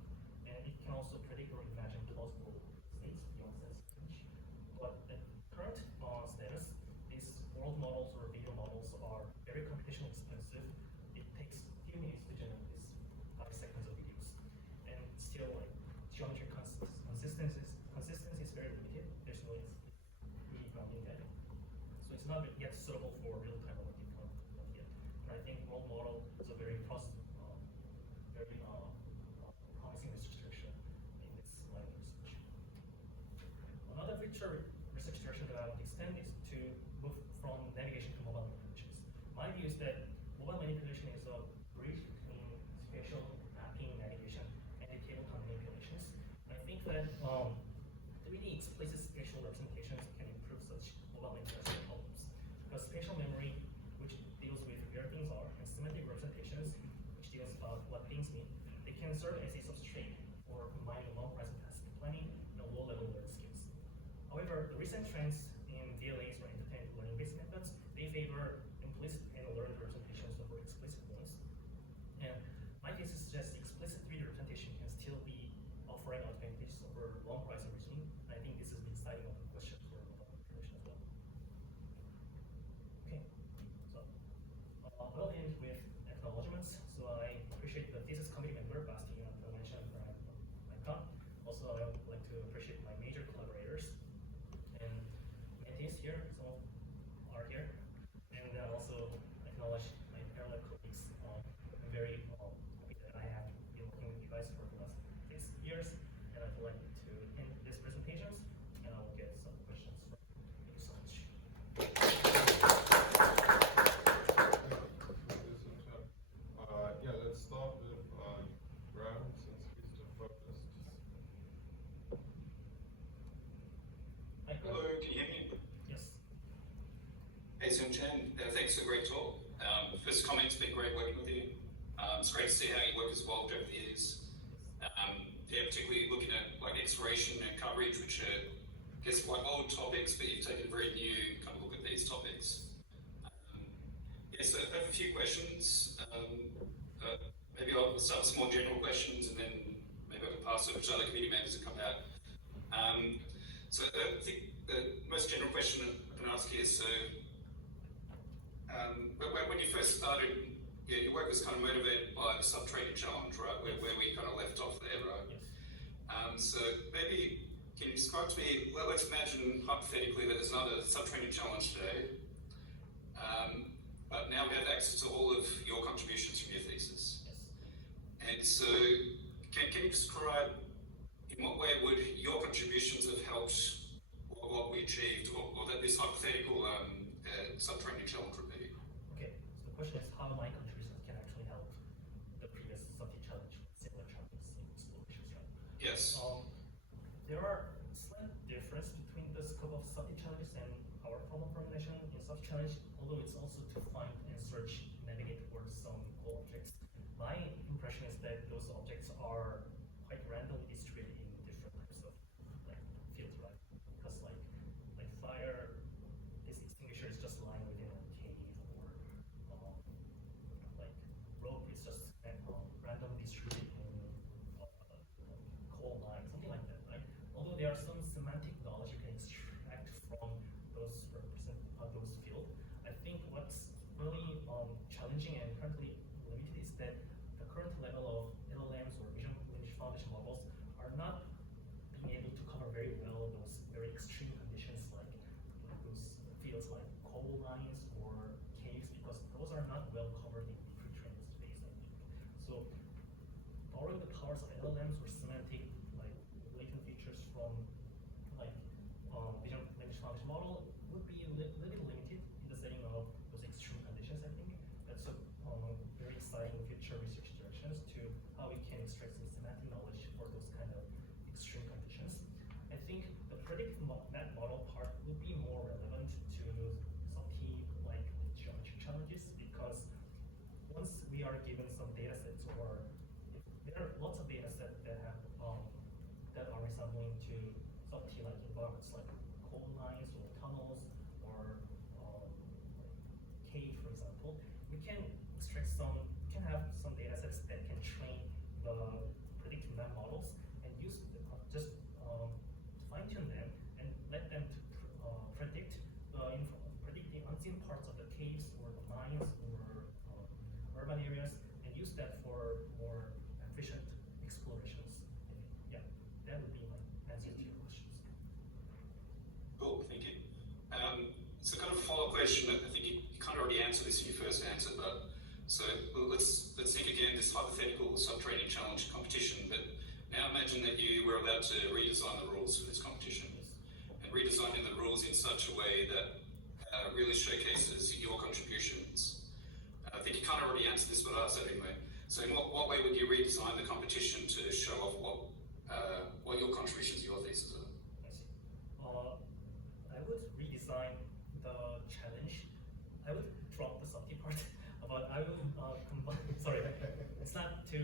and it can also predict or imagine plausible states beyond sense range. But at current status, these world models or video models are very computationally expensive. It takes a few minutes to generate these 5 seconds of videos, and still like geometric consistency is very limited. There's no really grounding there. So it's not yet suitable for real-time robotic yet. And I think world model is a very promising research direction in this line of research. Another future research direction that I want to extend is to move from navigation to mobile manipulations. My view is that mobile manipulation is a bridge between spatial mapping, navigation, and the tabletop manipulations. I think that 3D explicit spatial representations can improve such mobile manipulation problems, because spatial memory, which deals with where things are, and semantic representations, which deals about what things mean, they can serve as a substrate for combining long-horizon task planning and low-level learning skills. However, the recent trends in DLAs or independent learning-based methods, they favor implicit and learned representations over explicit ones. And my thesis suggests explicit 3D representation can still be offering advantages over long-horizon reasoning. I think this has been citing of the question for mobile manipulation as well. Okay, so I'll end with acknowledgements. So I appreciate the thesis committee member, Basti, and the mention of my talk. Also, I would like to appreciate my major collaborators and mentees here. Some are here, and also acknowledge my parallel colleagues. I'm very happy that I have been working with you guys for the last 6 years, and I'd like to end this presentations, and I will get some questions from you. Thank you so much. Yeah, let's start with Graham, since he's the focused. Hello, can you hear me? Yes. Hey Seungchan, thanks for a great talk. First comment, it's been great working with you. It's great to see how your work has evolved over the years. Yeah, particularly looking at like exploration and coverage, which are, I guess, quite old topics, but you've taken a very new kind of look at these topics. Yeah, so I have a few questions. Maybe I'll start with some more general questions, and then maybe I can pass over to other committee members that come out. So I think the most general question I can ask here, so when you first started, yeah, your work was kind of motivated by the subtraining challenge, right? Where we kind of left off there, right? Yes. So maybe can you describe to me, well, let's imagine hypothetically that there's another subtraining challenge today, but now we have access to all of your contributions from your thesis. Yes. And so can you describe in what way would your contributions have helped what we achieved, or that this hypothetical subtraining challenge would be? Okay, so the question is how my contributions can actually help the previous subject challenge, similar challenges in explorations, right? Yes. There are slight difference between the scope of subject challenges and our problem formulation. In subject challenge, although it's also to find and search, navigate towards some goal objects, my impression is that those objects are quite randomly distributed in different types of like fields, right? Because like fire, this extinguisher is just lying within a cave, or like rope is just randomly distributed in coal mine, something like that, right? Although there are some semantic knowledge you can extract from those those fields, I think what's really challenging and currently limited is that the current level of LLMs or vision language foundation models are not being able to cover very well those very extreme conditions like those fields like coal mines or caves, because those are not well covered in the pre-trained space, I think. So borrowing the powers of LLMs or semantic like latent features from like vision language foundation model would be a little bit limited in the setting of those extreme conditions, I think. That's a very exciting future research directions to how we can extract some semantic knowledge for those kind of extreme conditions. I think the predictive map model part would be more relevant to some key like geometry challenges, because once we are given some data sets, or if there are lots of data sets that have that are resembling to some T like environments like coal mines or tunnels or like cave, for example, we can extract we can have some data sets that can train the predictive map models and use just fine tune them and let them to predict the unseen parts of the caves or the mines or urban areas, and use that for more efficient explorations. And yeah, that would be my answer to your questions. Cool, thank you. So kind of a follow-up question, I think you kind of already answered this in your first answer, but so let's think again, this hypothetical subtraining challenge competition, but now imagine that you were allowed to redesign the rules for this competition, and redesigning the rules in such a way that really showcases your contributions. I think you kind of already answered this, but I'll ask that anyway. So in what way would you redesign the competition to show off what your contributions to your thesis are? I see. I would redesign the challenge. I would drop the subject part, but I will combine. Sorry, it's not to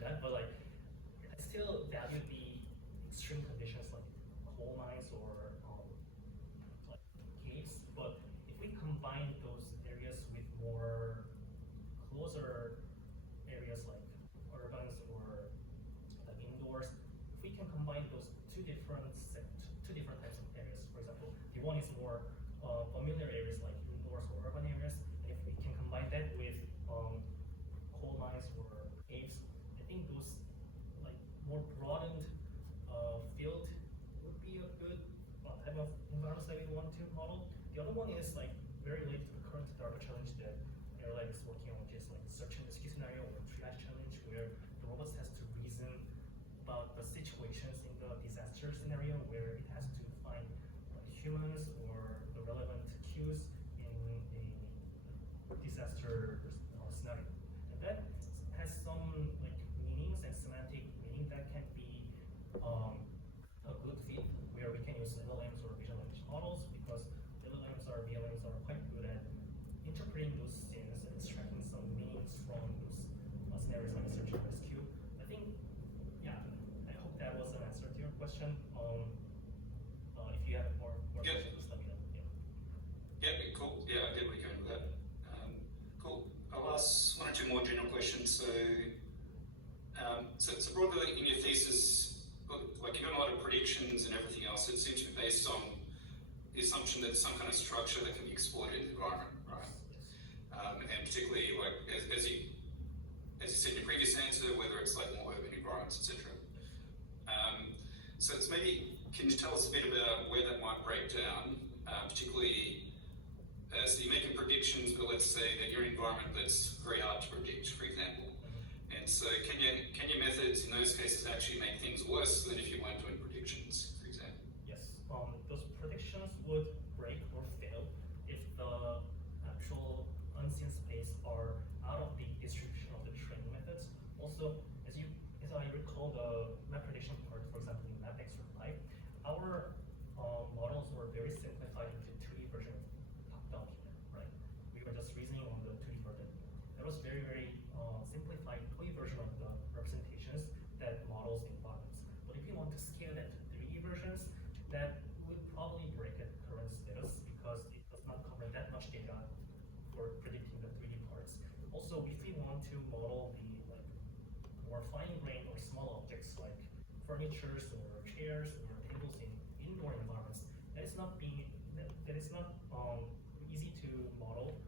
that, but like I still value the extreme conditions like coal mines or like caves. But if we combine those areas with more closer areas like urbans or like indoors, if we can combine those two different types of areas. For example, the one is more familiar areas like indoors or urban areas, and if we can combine that with coal mines or caves, I think those like more broadened field would be a good type of environments that we want to model. The other one is like very related to the current DARPA challenge that airline is working on, which is like search and rescue scenario or triage challenge, where the robots has to reason about the situations in the disaster scenario where it has to find humans or the relevant cues in a disaster scenario. And that has some like meanings and semantic meaning that can be a good fit where we can use LLMs or vision language models, because cool. Yeah, I get where you're going with that. Cool. I'll ask one or two more general questions. So broadly in your thesis, like you've got a lot of predictions and everything else. It seems to be based on the assumption that some kind of structure that can be exploited in the environment, right? And particularly, like as you said in your previous answer, whether it's like more urban environments, etc. So it's maybe, can you tell us a bit about where that might break down, particularly, so you're making predictions, but let's say that you're in an environment that's very hard to predict, for example. And so can your methods in those cases actually make things worse than if you weren't doing predictions, for example? Yes, those predictions would break or fail if the actual unseen space are out of the distribution of the training methods. Also, as I recall the map prediction part, for example, in MapX or Live, our models were very simplified into 2D version of top-down here, right? We were just reasoning on the 2D version. That was very, very simplified 2D version of the representations that models in bottoms. But if you want to scale that to 3D versions, that would probably break at current status because it does not cover that much data for predicting the 3D parts. Also, if we want to model the more fine-grained or small objects like furnitures or chairs or tables in indoor environments, that is not easy to model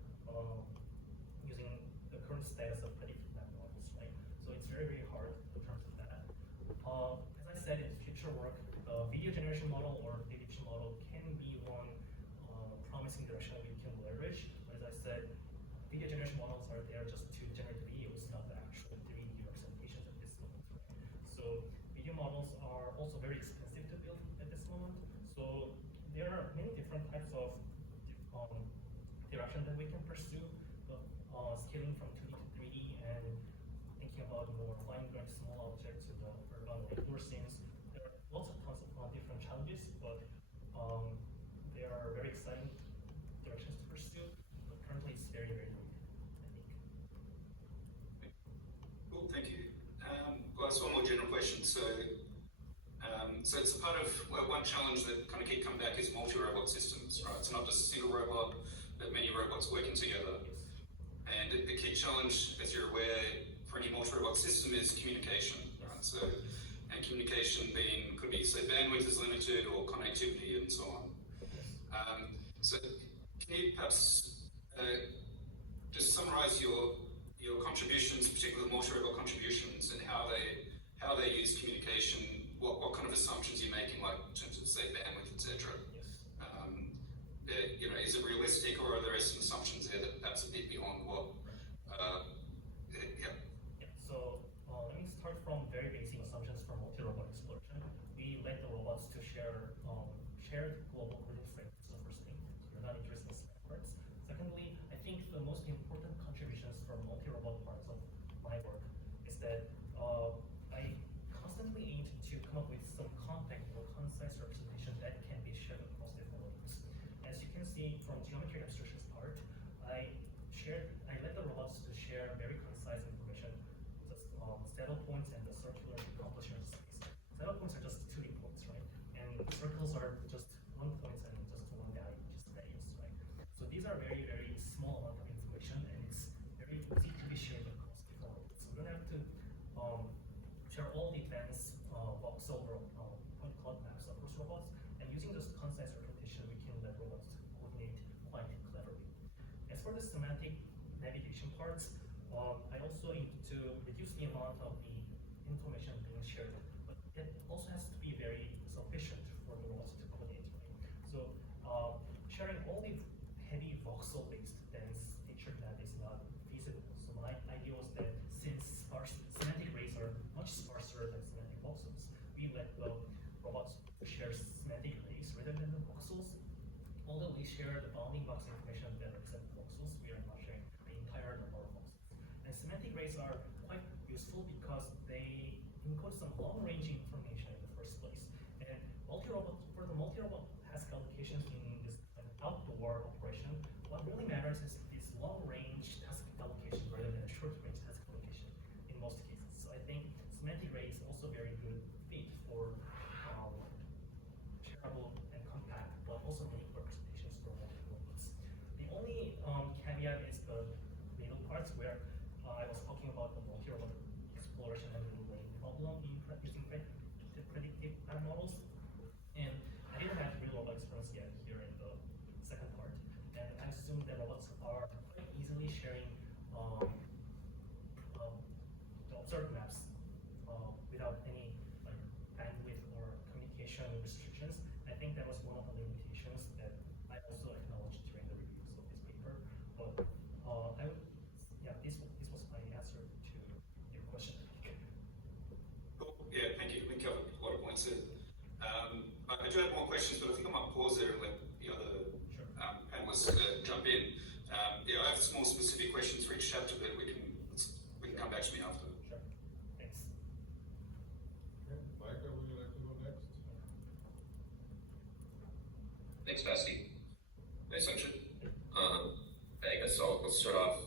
using the current status of predictive map models, right? So it's very, very hard in terms of that. As I said, in future work, the video generation model or prediction model can be one promising direction we can leverage. But as I said, video generation models are there just to generate videos, not the actual 3D representations at this moment. So video models are also very expensive to build at this moment. So there are many different types of direction that we can pursue, scaling from 2D to 3D and thinking about more fine-grained small objects to the urban indoor scenes. There are tons of different challenges, but they are very exciting directions to pursue. But currently, it's very, very limited, I think. Cool, thank you. Well, that's one more general question. So it's a part of, well, one challenge that kind of keep coming back is multi-robot systems, right? It's not just a single robot, but many robots working together. And the key challenge, as you're aware, for any multi-robot system is communication, right? So, and communication could be, say, bandwidth is limited or connectivity and so on. So can you perhaps just summarize your contributions, particularly the multi-robot contributions, and how they use communication, what kind of assumptions you're making, like in terms of, say, bandwidth, etc. Is it realistic, or are there some assumptions there that perhaps a bit beyond what? So let me start from very basic assumptions for multi-robot exploration. We let the robots to share shared global coordinate frames. The first thing, so we're not interested in separate parts. Secondly, I think the most important contributions for multi-robot parts of my work is that I constantly aim to come up with some compact or concise representation that can be shared across different links. As you can see from geometry abstractions part, I let the robots to share very concise information, just saddle points and the circular completion space. Saddle points are just 2D points, right? And circles are just 1 point and just 1 value, which is radius, right? So these are very, very small amount of information, and it's very easy to be shared across different robots. So we don't have to share all the advanced voxel or point cloud maps across robots, and using this concise representation, we can let robots coordinate quite cleverly. As for the semantic navigation parts, I also aim to reduce the amount of the information being shared, but it also has to be very sufficient for the robots to coordinate. Right? So sharing all the heavy voxel-based dense feature map is not feasible. So my idea was that since our semantic arrays are much sparser than semantic voxels, we let the robots share semantic arrays rather than the voxels. Although we share the bounding box information that represent voxels, we are not sharing the entire number of voxels. And semantic arrays are quite useful because they encode some long-range information in the first place. And for the multi-robot task allocations in this outdoor operation, what really matters is this long-range task allocation rather than a short-range task allocation in most cases. So I think semantic array is also very good fit for shareable and compact, but also many representations for multiple robots. The exploration and lane problem in using predictive models. And I didn't have real world experience yet here in the second part. And I assume that robots are quite easily sharing the observed maps without any like bandwidth or communication restrictions. I think that was one of the limitations that I also acknowledged during the reviews of this paper. But this was my answer to your question. Cool. Yeah, thank you. We covered a lot of points there. I do have more questions, but I think I might pause there and let the other panelists jump in. Yeah, I have some more specific questions for each chapter, but we can come back to me after. Sure. Thanks. Okay. Micah, would you like to go next? Thanks, Basti. Nice section. I guess I'll start off.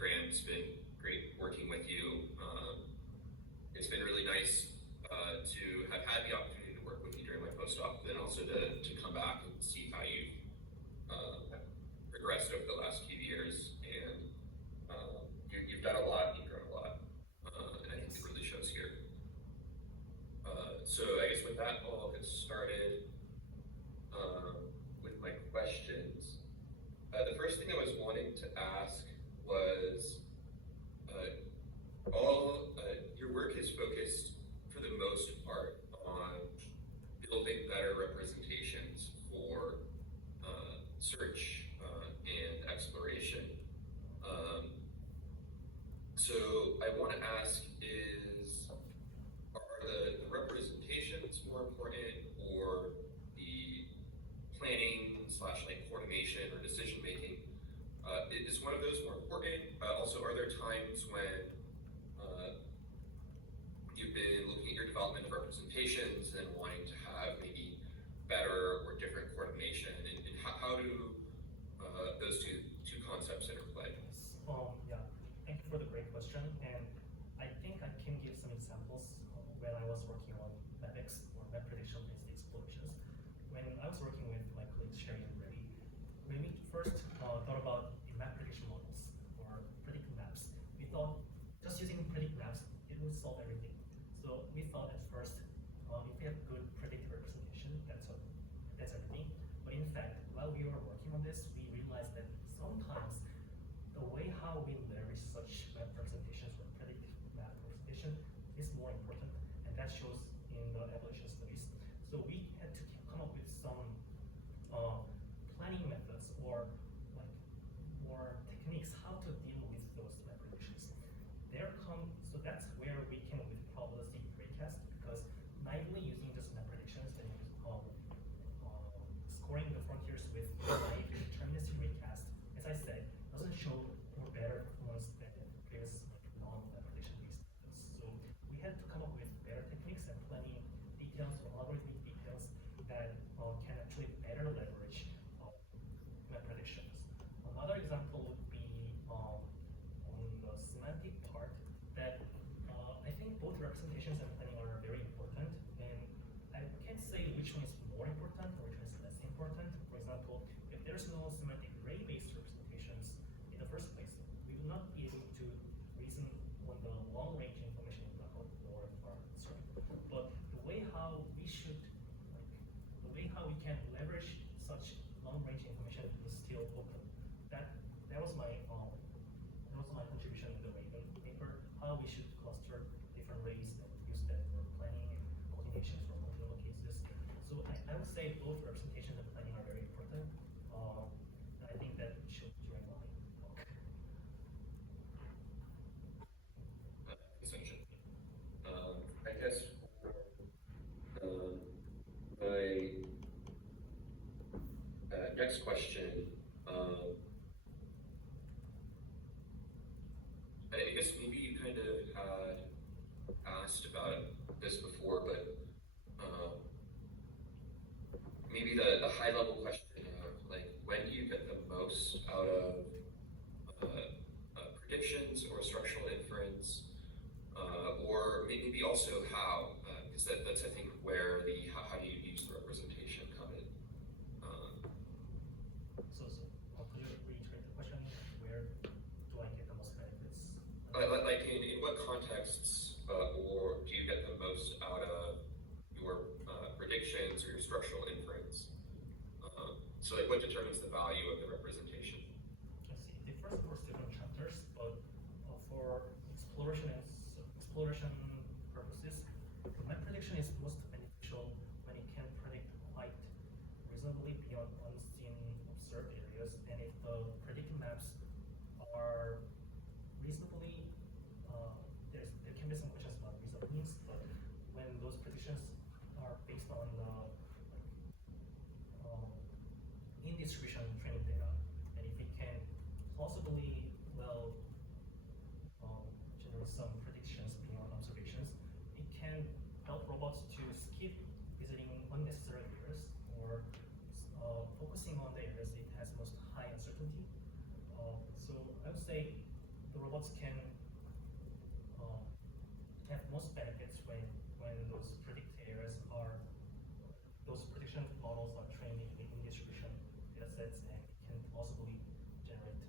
Graham, it's been great working with you. It's been really nice to have had the opportunity to work with you during my postdoc, then also to come back and see how you've progressed over the last few years. And you've done a lot, you've grown a lot, and I think it really shows here. So I guess with that, I'll get started with my questions. The first thing I was wanting to ask was, your work is focused, for the most part, on building better representations for search and exploration. So I want to ask are the representations more important, or the planning / like coordination or decision making? Is one of those more important? Also, are there times when you've been looking at your development of representations and wanting to have maybe better or different coordination, and how do those two concepts interplay? Yeah, thank you for the great question. And I think I can give some examples when I was working on MapX or map prediction-based explorations. When I was working with my colleagues Sherry and Brady, when we first thought about the map prediction models or predictive maps, we thought just using predictive maps, it would solve everything. So we thought at first, if we have good predictive representation, that's everything. But in fact, while we were working on this, we realized that sometimes the way how we leverage such map representations or predictive map representation is more important, and that shows in the evaluation studies. So we had to come up with some planning methods or like more techniques how to deal with those map predictions. So that's where we came up with probabilistic recast, because naively using just map predictions and scoring the frontiers with naive deterministic recast, as I said, doesn't show more better performance than previous non-map prediction based methods. So we had to come up with better techniques and planning details or algorithmic details that can actually better leverage map predictions. Another example would be on the semantic part, that I think both representations and planning are very important, and I can't say which one is more important or which one is less important. For example, if there's no semantic array-based representations in the first place, we would not be able to reason on the long-range information in black hole or far string. But the way how we can leverage such long-range information is still open. That was my contribution in the Raven paper, how we should cluster different arrays and use that for planning and coordination for multiple cases. So I would say both representation and planning are very important. And I think that should during my talk. Seungchan. I guess my next question, I guess maybe you kind of had asked about this before, but maybe the high level question of like, when do you get the most out of predictions or structural inference, or maybe also how, because that's I think where the how do you use the representation come in. So could you reiterate the question? Where do I get the most benefits? Like in what contexts or do you get the most out of your predictions or your structural inference? So like what determines the value of the representation? I see. It differs for different chapters, but for exploration purposes, my prediction is most beneficial when it can predict quite reasonably beyond unseen observed areas, and if the predicted maps are reasonably, there can be some questions about reasonableness, but when those predictions are based on in distribution training data, and if it can plausibly generate some predictions beyond observations, it can help robots to skip visiting unnecessary areas or focusing on the areas it has most high uncertainty. So I would say the robots can have most benefits when those predicted areas are, those prediction models are trained in distribution data sets and can plausibly generate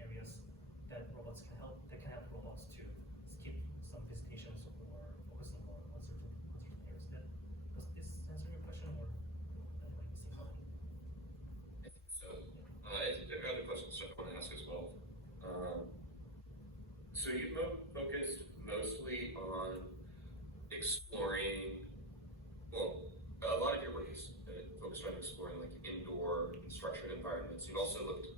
areas that can help robots to skip some visitations or focusing on uncertain areas. Does this answer your question, or am I missing something? So, I think I've got a question I want to ask as well. So you focused mostly on exploring, well, a lot of your work is focused on exploring like indoor and structured environments. You've also looked,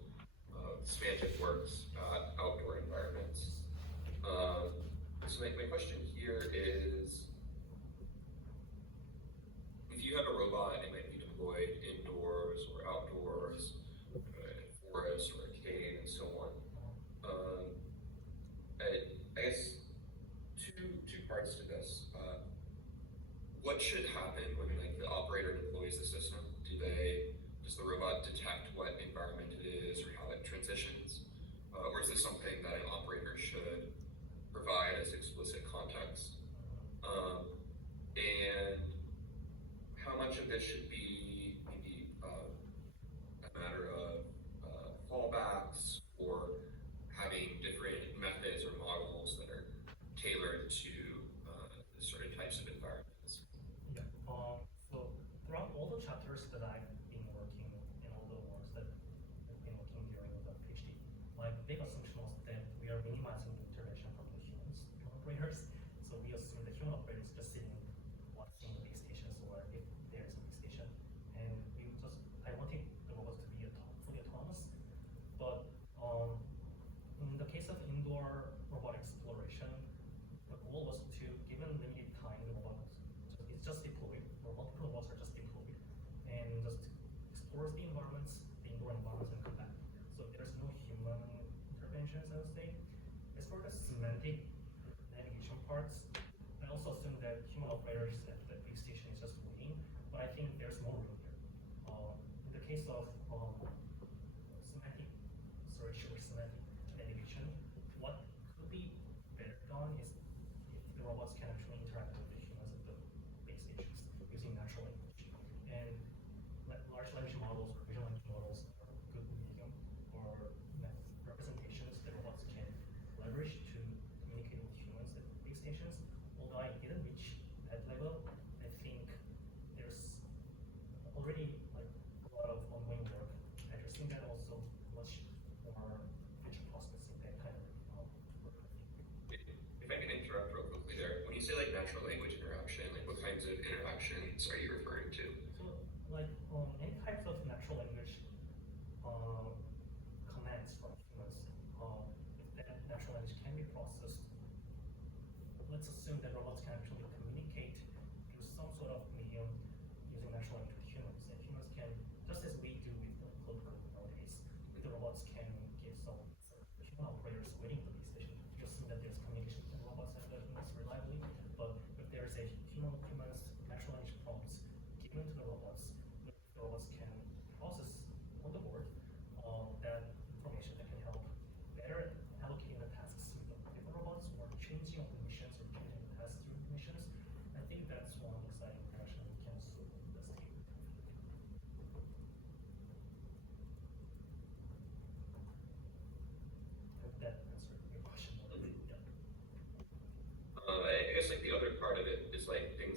Semantic works at outdoor environments. So my question here is, if you have a robot, it might be deployed indoors or outdoors, in a forest or a cave and so on. I guess two parts to this. What should happen when like the operator deploys the system? Does the robot detect what environment it is or how it transitions? Or is this something that an operator should provide as explicit context?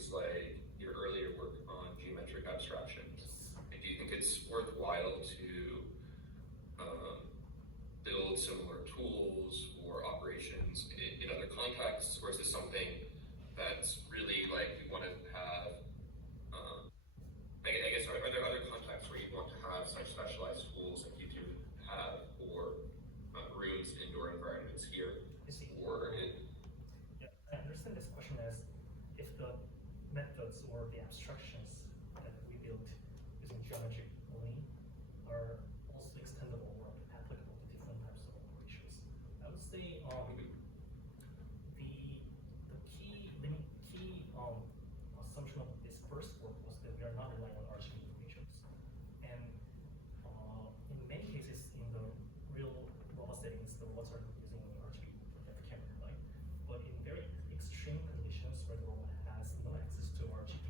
things like your earlier work on geometric abstractions. And do you think it's worthwhile to build similar tools or operations in other contexts, or is this something that's really like you want to have? I guess are there other contexts where you want to have such specialized tools like you do have for rooms, indoor environments here? I see. Or Yeah, I understand this question as if the methods or the abstractions that we built using geometry only are also extendable or applicable to different types of operations. I would say the key assumption of this first work was that we are not relying on RGB informations. And in many cases, in the real robot settings, the robots are using RGB at the camera, right? But in very extreme conditions where the robot has no access to RGB,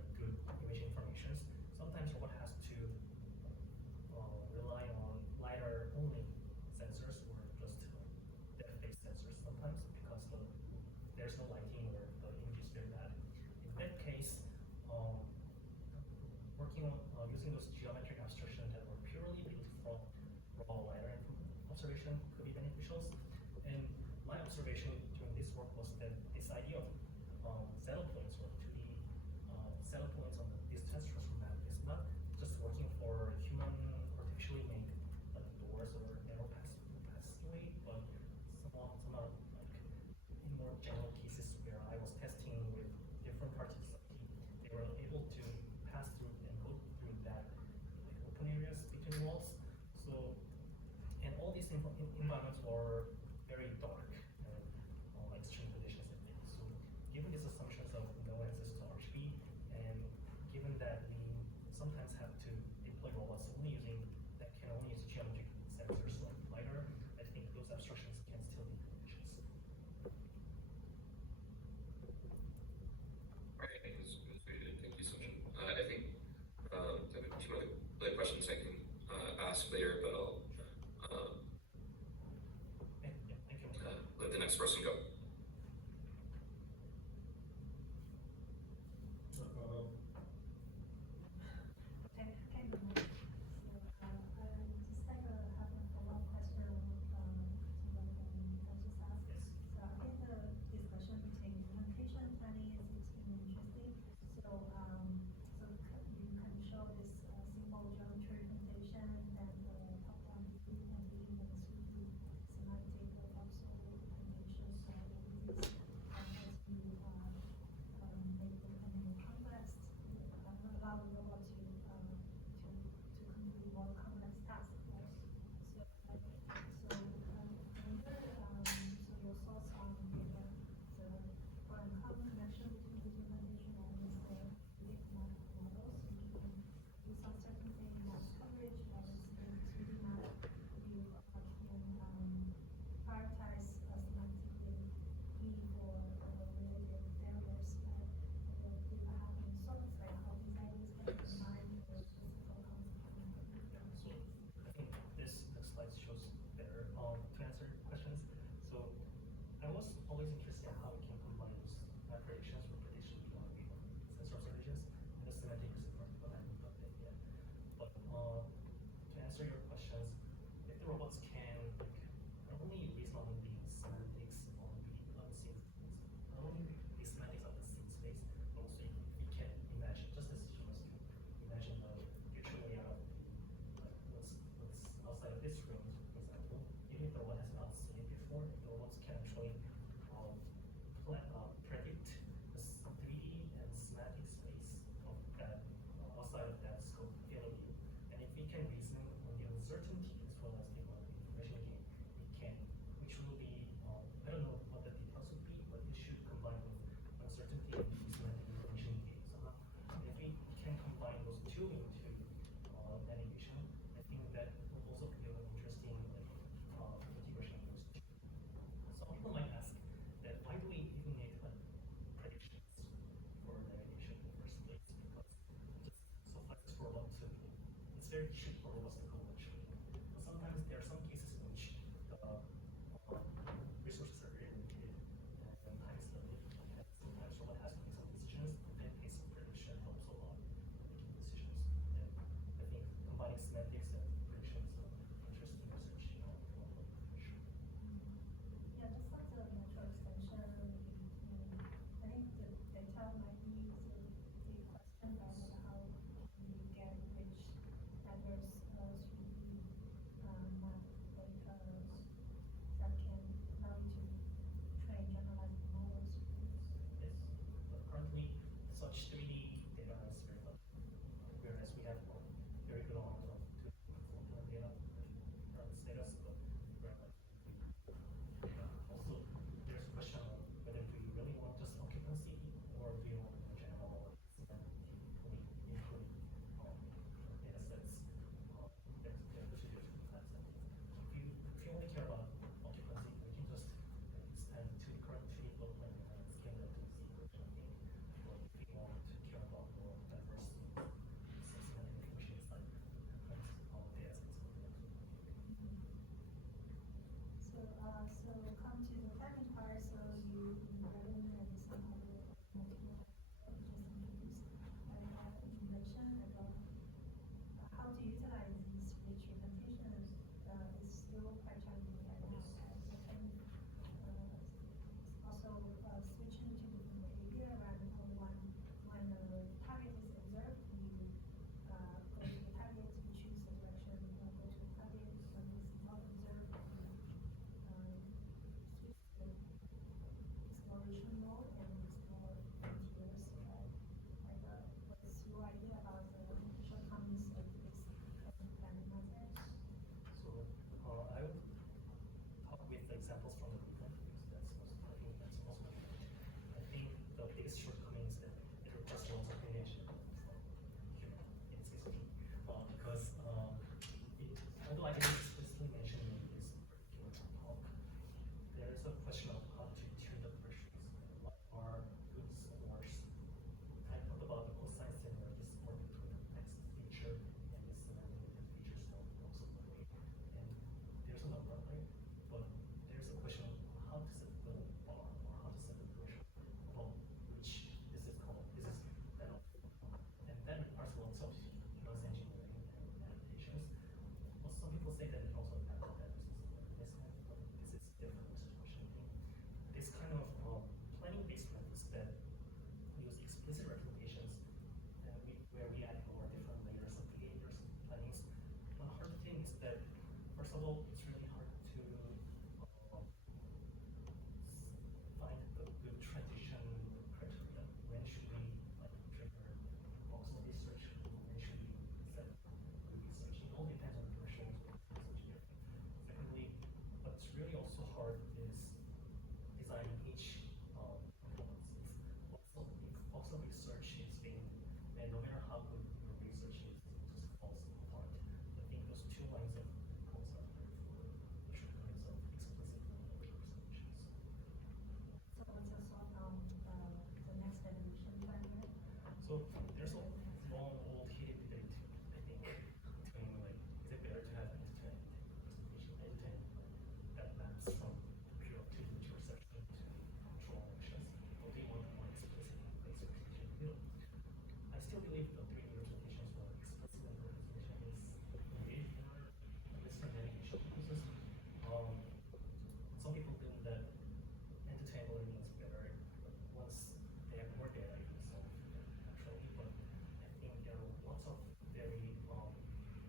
like good image informations, sometimes the robot has to rely on LiDAR only sensors or just depth-based sensors sometimes because there's no lighting or the image is very bad. In that case, working on using those geometric abstractions that were purely built from raw LiDAR observation could be beneficial. And my observation during this work was that this idea of saddle points or 2D saddle points on the distance transfer map is not just working for human artificially made like doors or narrow passway, but somehow like in more general cases where I was testing with different parts of the society, they were able to pass through and go through that like open areas between walls. So, and all these environments were very dark and extreme conditions and things. So, given these assumptions of no access to RGB, and given that we sometimes have to deploy robots only using that can only use geometric sensors like LiDAR, I think those abstractions can still be beneficial. Right, I think it was very good. Thank you, Seungchan. I think there are two other questions I can ask later, but I'll Thank you. let the next person go. very cheap for robots to code actually. But sometimes there are some cases in which the resources are very limited and time is limited, and sometimes robot has to make some decisions of all, it's really hard to find the good transition criteria. When should we like trigger proximal research? When should we set good research? It all depends on the threshold of research here. Secondly, what's really also hard is designing each components. If proximal research is being, and no matter how good your research is, it just falls apart. I think those two lines of codes are hard for the shortcomings of explicit representations. So what's your thought on the next evolution plan here? So there's a long, old heated debate, I think, between like, is it better to have end-to-end representation, end-to-end that maps from pure to image perception to control actions, or do you want more explicit place representation? I still believe the 3D representations for explicit representation is needed at least for many issue purposes. Some people think that end-to-end learning is better, but once they have more data, you can solve it naturally. But I think there are lots of very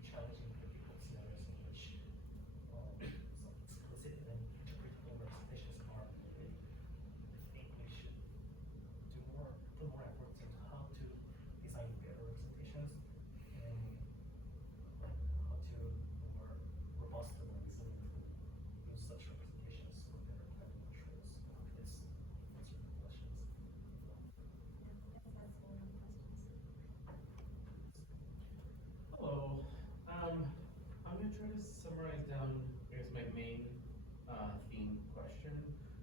challenging difficult scenarios in which some explicit and interpretable representations are needed. I think we should put more efforts into how to design better representations and like how to more robust and resilient use such representations for better planning controls. This answers the questions. That's one of the questions. Hello. I'm going to try to summarize down, I guess, my main theme question,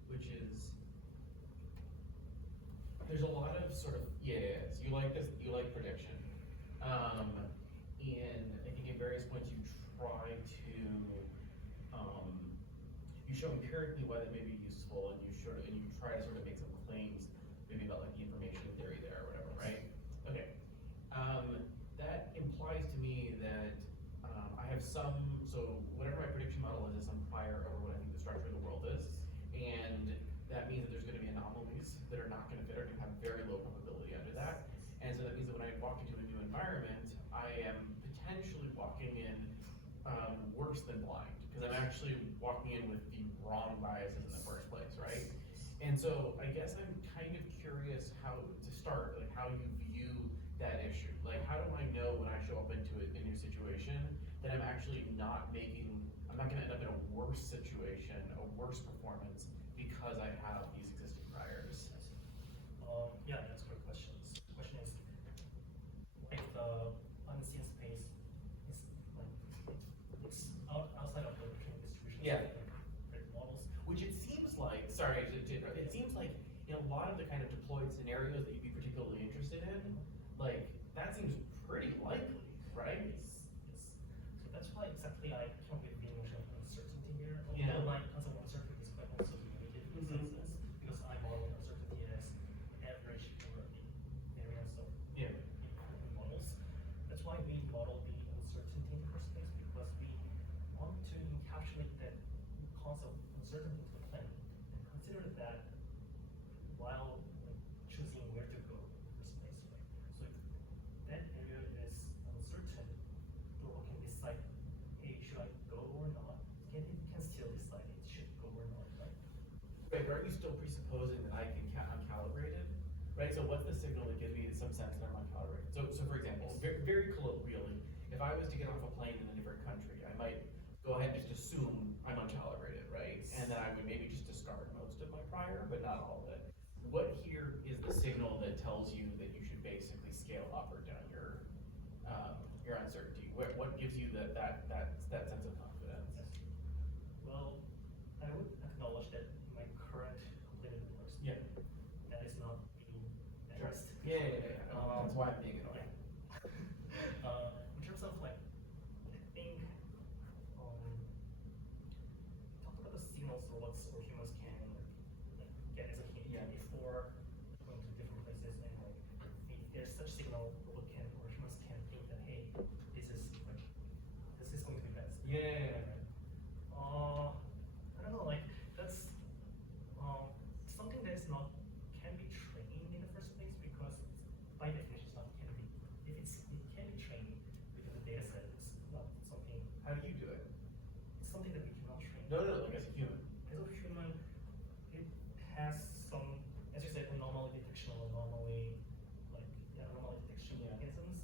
which is there's a lot of sort of, so you like this, you like prediction. And I think at various points you try to, you show empirically why that may be useful, and you try to sort of make some claims, maybe about like the information theory there or whatever, right? Okay. That implies to me that I have so whatever my prediction model is some prior over what I think the structure of the world is, and that means that there's going to be anomalies that are not going to fit or going to have very low probability under that. And so that means that when I walk into a new environment, I am potentially walking in worse than blind, because I'm actually walking in with the wrong biases in the first place, right? And so I guess I'm kind of curious how to start, like how you view that issue. Like, how do I know when I show up into a new situation that I'm actually not gonna end up in a worse situation, a worse performance, because I have these existing priors? Yeah, that's great questions. The question is, like the unseen space is like it's outside of the distribution Yeah. models. Which it seems like, sorry, it seems like in a lot of the kind of deployed scenarios that you'd be particularly interested in, like, that seems pretty likely, right? Yes. So that's why exactly I come with the notion of uncertainty here. Yeah. Although my concept of uncertainty is quite also limited in some sense, because I model uncertainty as average over the variance of models. That's why we model the uncertainty in the first place, because we want to encapsulate that concept of uncertainty into the plan and consider that while choosing where to go in the first place, right? So if that area is uncertain, the robot can decide, hey, should I go or not? It can still decide it should go or not, right? Right, but aren't you still presupposing that I'm calibrated? Right, so what's the signal that gives me some sense that I'm uncalibrated? So for example, very colloquially, if I was to get off a plane in a different country, I might go ahead and just assume I'm uncalibrated, right? And then I would maybe just discard most of my prior, but not all of it. What here is the signal that tells you that you should basically scale up or down your uncertainty? What gives you that sense of confidence? Well, I would acknowledge that in my current completed course, that is not being addressed. Yeah. That's why I'm being annoying. In terms of like, I think, talk about the signals robots or humans can like, get as a hint before going to different places, and like, if there's such signal, robot can or humans can think that, hey, this is going to be best. I don't know, like that's something that is not can be trained in the first place, because by definition it's not can be. It can be trained because the data set is not something. How do you do it? It's something that we cannot train. No, like as a human. As a human, it has some, as you said, anomaly detection or anomaly detection mechanisms,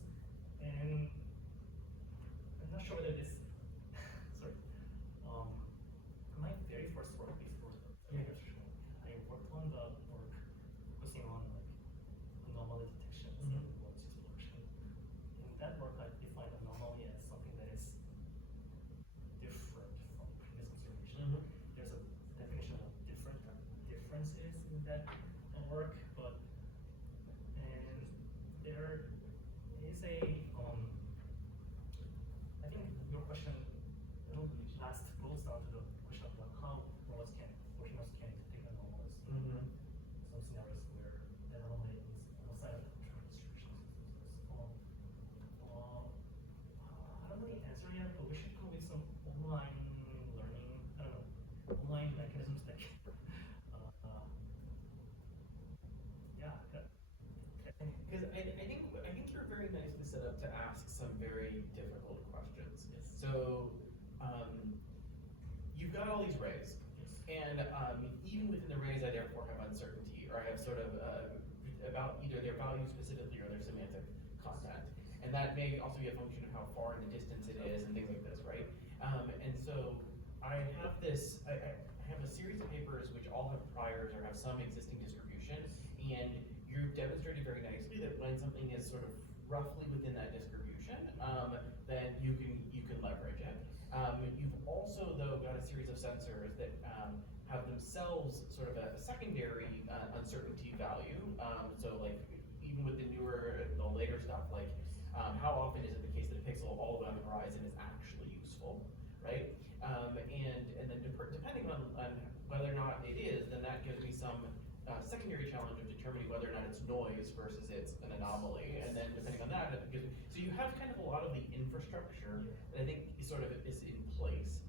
and I'm not sure whether this. Sorry. My very first work before I worked on the work focusing on like anomaly detection and voice exploration. In that work, I defined anomaly as something that is different from previous observation. There's a definition of differences in that work, but and there is a I think your question last goes down to the question of how robots can or humans can detect anomalies. Some scenarios where the anomaly is outside of the control restrictions. I don't really answer yet, but we should go with some online learning. I don't know, online mechanisms that can, Because I think you're very nicely set up to ask some very difficult questions. Yes. So you've got all these rays, and even within the rays, I therefore have uncertainty, or I have sort of about either their value specifically or their semantic content, and that may also be a function of how far in the distance it is and things like this, right? And so I have this. I have a series of papers which all have priors or have some existing distribution, and you've demonstrated very nicely that when something is sort of roughly within that distribution, then you can leverage it. You've also though got a series of sensors that have themselves sort of a secondary uncertainty value. So like even with the later stuff, like how often is it the case that a pixel all the way on the horizon is actually useful, right? And then depending on whether or not it is, then that gives me some secondary challenge of determining whether or not it's noise versus it's an anomaly, and then depending on that, it gives, so you have kind of a lot of the infrastructure that I think is in place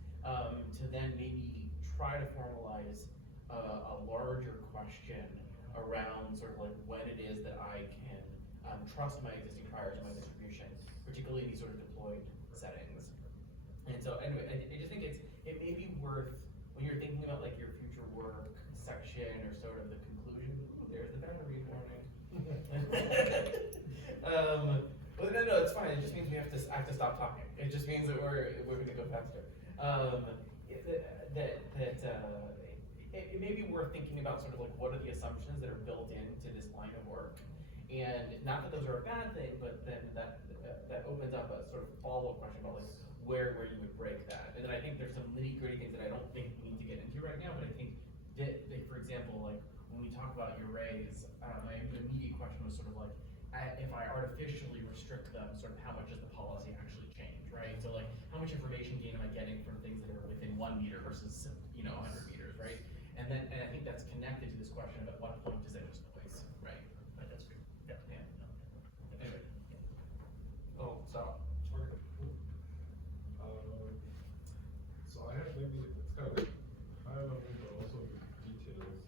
to then maybe try to formalize a larger question around sort of like when it is that I can trust my existing priors and my distribution, particularly in these sort of deployed settings. And so anyway, I just think it may be worth, when you're thinking about like your future work section or sort of the conclusion, ooh, there's the battery warning. But no, it's fine. It just means I have to stop talking. It just means that we're going to go faster. It may be worth thinking about sort of like what are the assumptions that are built into this line of work, and not that those are a bad thing, but then that opens up a sort of follow-up question about like where you would break that. And then I think there's some nitty-gritty things that I don't think we need to get into right now, but I think that for example, like when we talk about arrays, my immediate question was sort of like, if I artificially restrict them, sort of how much does the policy actually change, right? So like, how much information gain am I getting from things that are within 1 meter versus 100 meters, right? And I think that's connected to this question of at what point does it just noise, right? Right, that's true. Yeah. Anyway. Oh, so. So I have maybe, it's kind of like high level, but also details.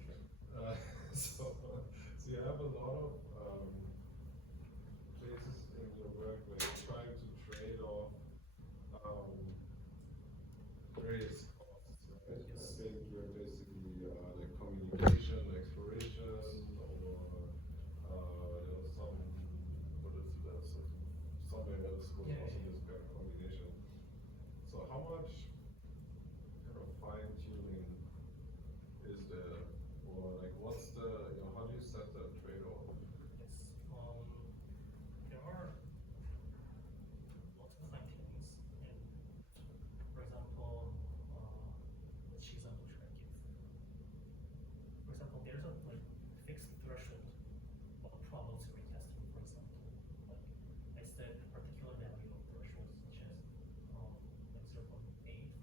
So you have a lot of places in your work where you're trying to trade off various costs, right? Yes. I think you're basically like communication, exploration, or some, what is that, somewhere else was also this kind of combination. So how much kind of fine tuning is there, or like what's the, how do you set that trade-off? Yes. There are lots of fine tunings, and for example, let's choose an interactive. For example, there's a like fixed threshold of probability retesting. For example, like I set a particular value of thresholds, such as like 0.8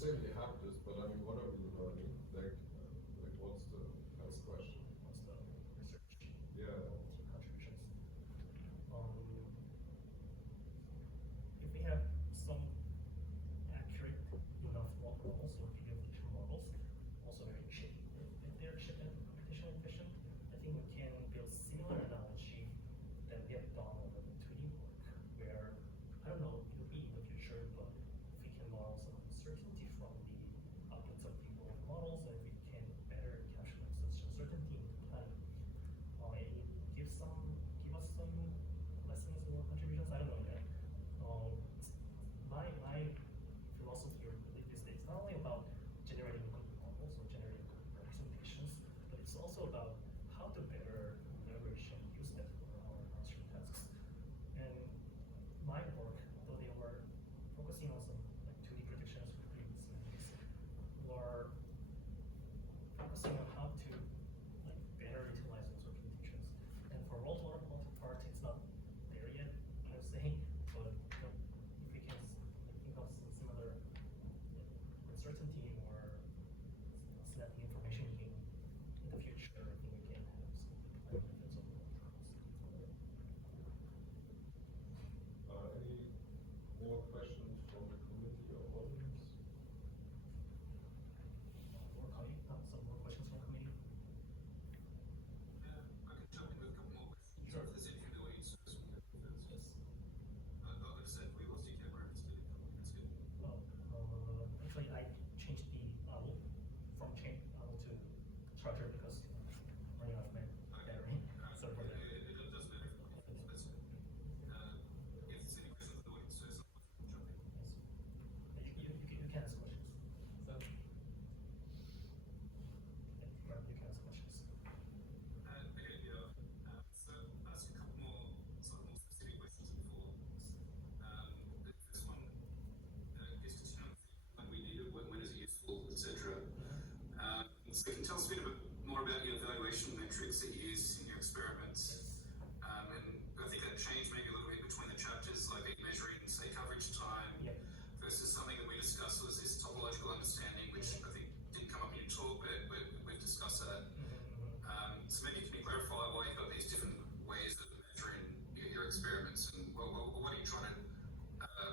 say we have this, but I mean, what are we learning? Like what's the next question? What's the research Yeah. contributions? If we have some accurate enough models or video models, also very cheap. If they're cheap and computationally efficient, I think we can build similar analogy that we have done on the 2D work, where I don't know, it will be in the future, but if we can model some uncertainty from the outputs of the world models, and we can better capture such uncertainty in time, it give us some lessons or contributions. I don't know yet. My philosophy or belief is that it's not only about generating good models or generating good representations, but it's also about how to better leverage and use that for our downstream tasks. And my work, although they were focusing on some like 2D predictions with previous semantics, were focusing on how to like better utilize those representations. And for world water quality part, it's not there yet, I would say, but if we can think of some similar uncertainty or semantic information in the future, I think we can have some benefits of world models. Any more questions from the community or audience? Some more questions from committee? I can jump in with a couple more questions. Sure. If there's anything in the audience, first. Yes. Like I said, we lost your camera. It's been a couple minutes ago. Actually, I changed the from chain to charger because I'm running out of my battery. Sorry for that. It doesn't matter. But if there's any questions from the audience, first, I'll jump in. Yes. You can ask questions. So, Yeah, you can ask questions. Okay, yeah. So I'll ask a couple more sort of more specific questions before. The first one is to tell when we need it, when is it useful, etc. So can you tell us a bit more about your evaluation metrics that you use in your experiments? And I think that changed maybe a little bit between the chapters, like measuring, say, coverage time Yeah. versus something that we discussed was this topological understanding, which I think didn't come up in your talk, but we've discussed that. So maybe can you clarify why you've got these different ways of measuring your experiments, and what are you trying to,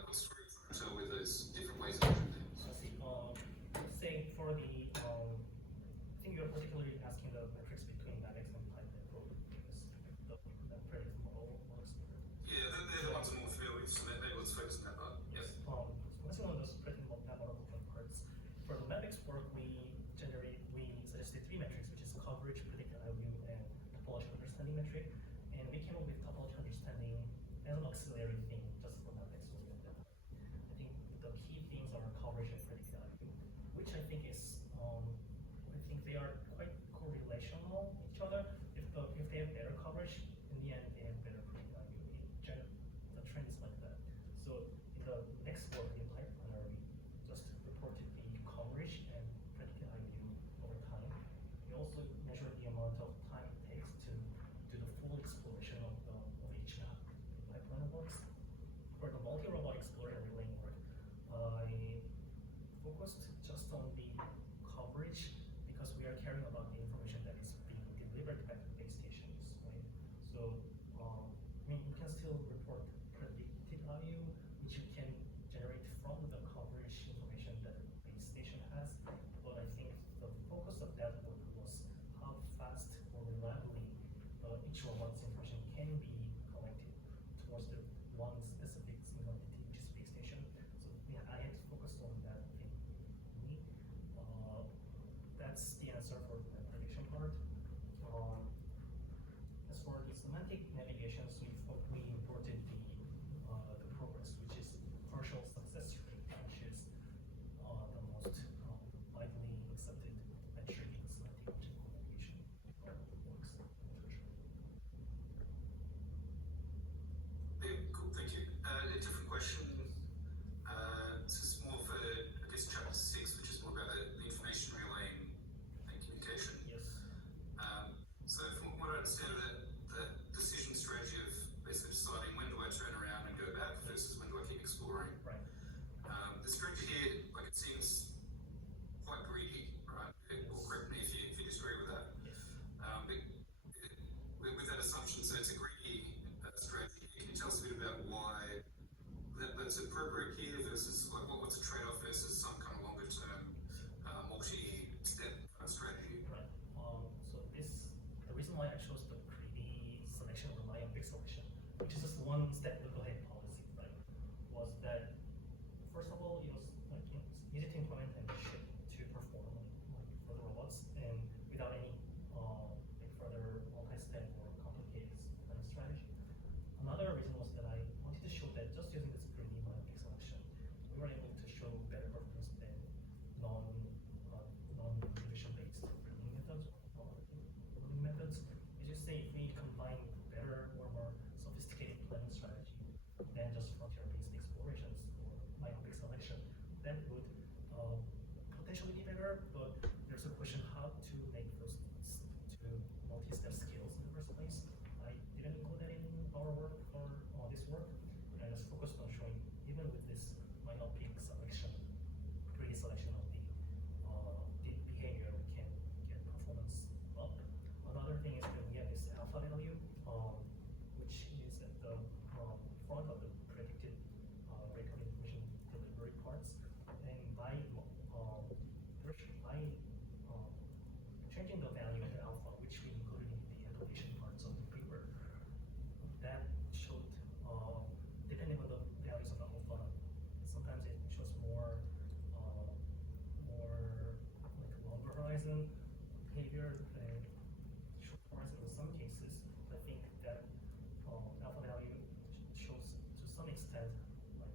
what story are you trying to tell with those different ways of measuring things? So see, say for the, I think you're particularly asking the metrics between matrix and type because the predictive model works there. Yeah, they're the ones I'm more familiar with, so maybe let's focus on that part. Yes. Focusing on those predictive model parts. For the metrics work, we suggested three metrics, which is coverage, predicted value, and topological understanding metric. And we came up with topological understanding as an auxiliary thing just for metrics. I think the key things are coverage and predicted value, which I think is, I think they are quite correlational with each other. If they have better coverage, in the end they have better predicted value. The trend is like that. So in the next work in pipeline, we just reported the coverage and predicted value over time. We also measured the amount of time it takes to do the full exploration of each map in pipeline works. is appropriate here versus what's a trade-off versus some kind of longer term multi-step kind of strategy? Right. So the reason why I chose the greedy selection over myopic selection, which is just one step look ahead policy, right, was that first of all, it was like easy to implement and ship to perform for the robots, and without any like further multi-step or complicated planning strategy. Another reason was that I wanted to show that just using this greedy myopic selection, we were able to show better performance than non-division based learning methods or learning methods. As you say, if we combine better or more sophisticated planning strategy than just frontier-based explorations or myopic selection, that would potentially be better. But there's a question how to make those to multi-step skills in the first place. I didn't include that in our work or this work, and I just focused on showing even with this myopic selection, greedy selection of the behavior, we can get performance up. Another thing is that we have this alpha value, which is at the front of the predicted breakout information delivery parts, and by changing the value of the alpha, which we included in the application parts of the paper, that showed, depending on the values of the alpha, sometimes it shows more like longer horizon behavior than short horizon. In some cases, I think that alpha value shows to some extent like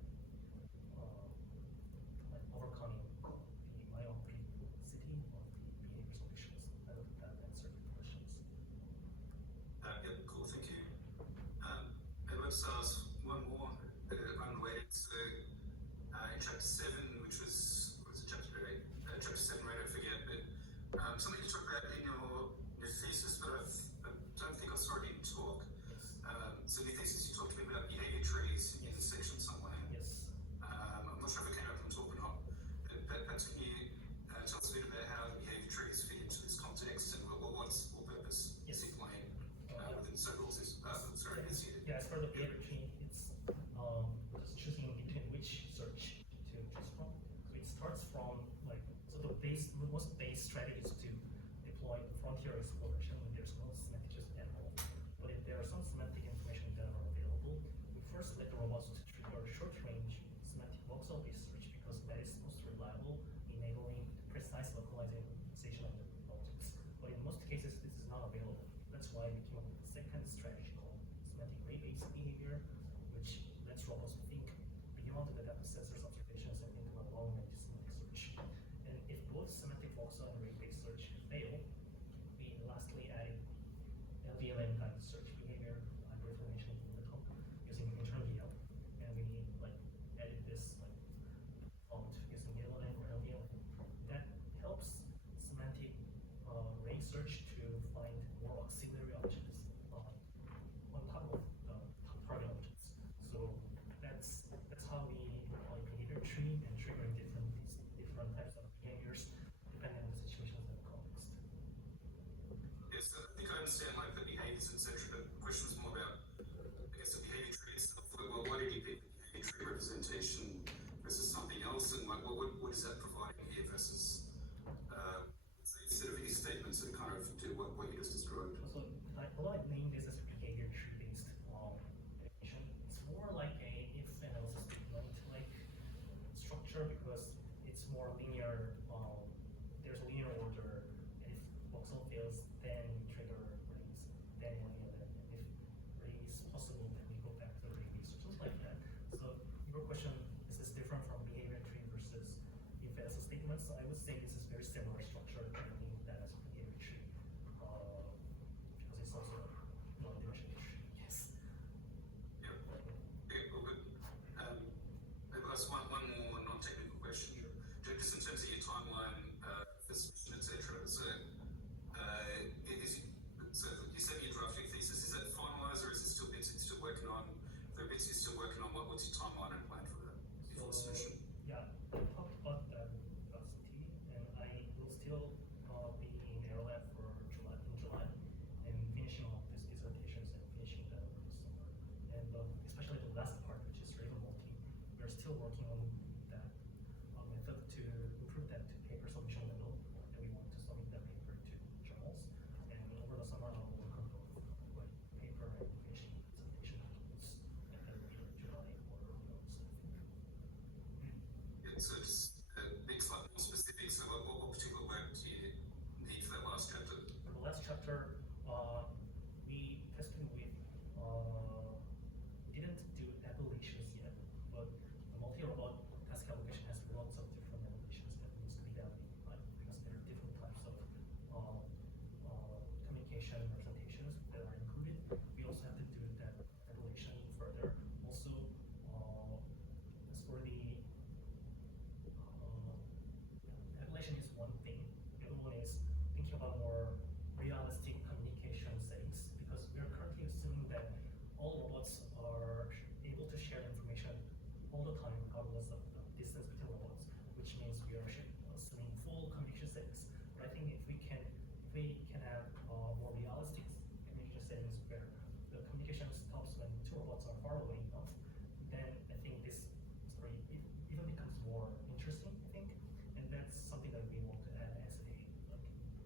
overcoming the myopicity of the behavior solutions. I hope that answered your questions. Yeah, cool, thank you. And let's ask one more unrelated. So in chapter 7, which was it chapter 8? Chapter 7, right, I forget, but something you talked about in your thesis, but I don't think I saw it in talk. So in your thesis, you talked a bit about behavior trees in the section somewhere. Yes. I'm not sure if it came up in talk or not, but perhaps can you tell us a bit about how behavior trees fit into this context and what purpose is it playing within several systems? Sorry, this year. Yeah, as for the behavior tree, it's just choosing between which search to choose from. So it starts from the most base strategy is to deploy frontier exploration when there's no semantic at all. But if there are some semantic information that are available, we first let the robots to trigger short-range semantic voxel-based search because that is most reliable, enabling precise localization of the objects. But in most cases, this is not available. That's why we came up with the second strategy called semantic ray-based behavior, which lets robots think beyond the depth of sensors observations and into a long-range semantic search. And if both semantic voxel and ray-based search fail, we lastly added LVLM guided search behavior information in the top using internal DL, and we added this prompt using LLM or LVLM. That helps semantic ray search to find more auxiliary objects on top of the target objects. So that's how we deploy behavior tree and triggering different types of behaviors depending on the situations and the context. Yes, I think I understand like the behaviors, etc. But the question is more about, I guess, the behavior tree itself. Well, why did you pick behavior tree representation versus something else, and like what is that providing here versus instead of any statements that kind of do what you just described? So although I named this as a behavior tree-based animation, it's more like a if analysis statement like structure because it's more linear. There's a linear order, and if voxel fails, then we trigger rays, then LVLM. And if ray is possible, then we go back to the ray base or something like that. So your question is this different from behavior tree versus if analysis statements? I would say this is very similar structure. I mean that as a behavior tree because it's also non-dimensional tree. Yes. Yeah. Okay, cool, good. Maybe I'll ask one more non-technical question. Just in terms of your timeline, etc. So, so you said you drafted your thesis. Is that finalized, or is it still bits you're still working on? If there are bits you're still working on, what's your timeline and plan for that before submission? Yeah, I talked about that last and I will still be in Air Lab for July, and finishing off these dissertations and finishing that over the summer. And especially the last part, which is Raven multi, we're we are assuming full communication settings. But I think if we can have more realistic communication settings where the communication stops when two robots are far away enough, then I think this story even becomes more interesting, I think. And that's something that we want to add as a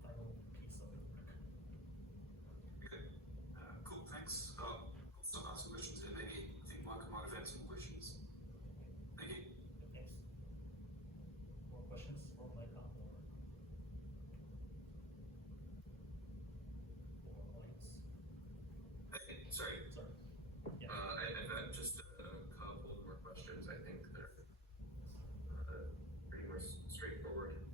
final piece of the work. Okay, cool, thanks. I'll start asking questions here. Maybe I think Michael might have had some questions. Thank you. Thanks. More questions for Michael or audience? Sorry. Sorry. Yeah. I've got just a couple more questions, I think, that are pretty more straightforward.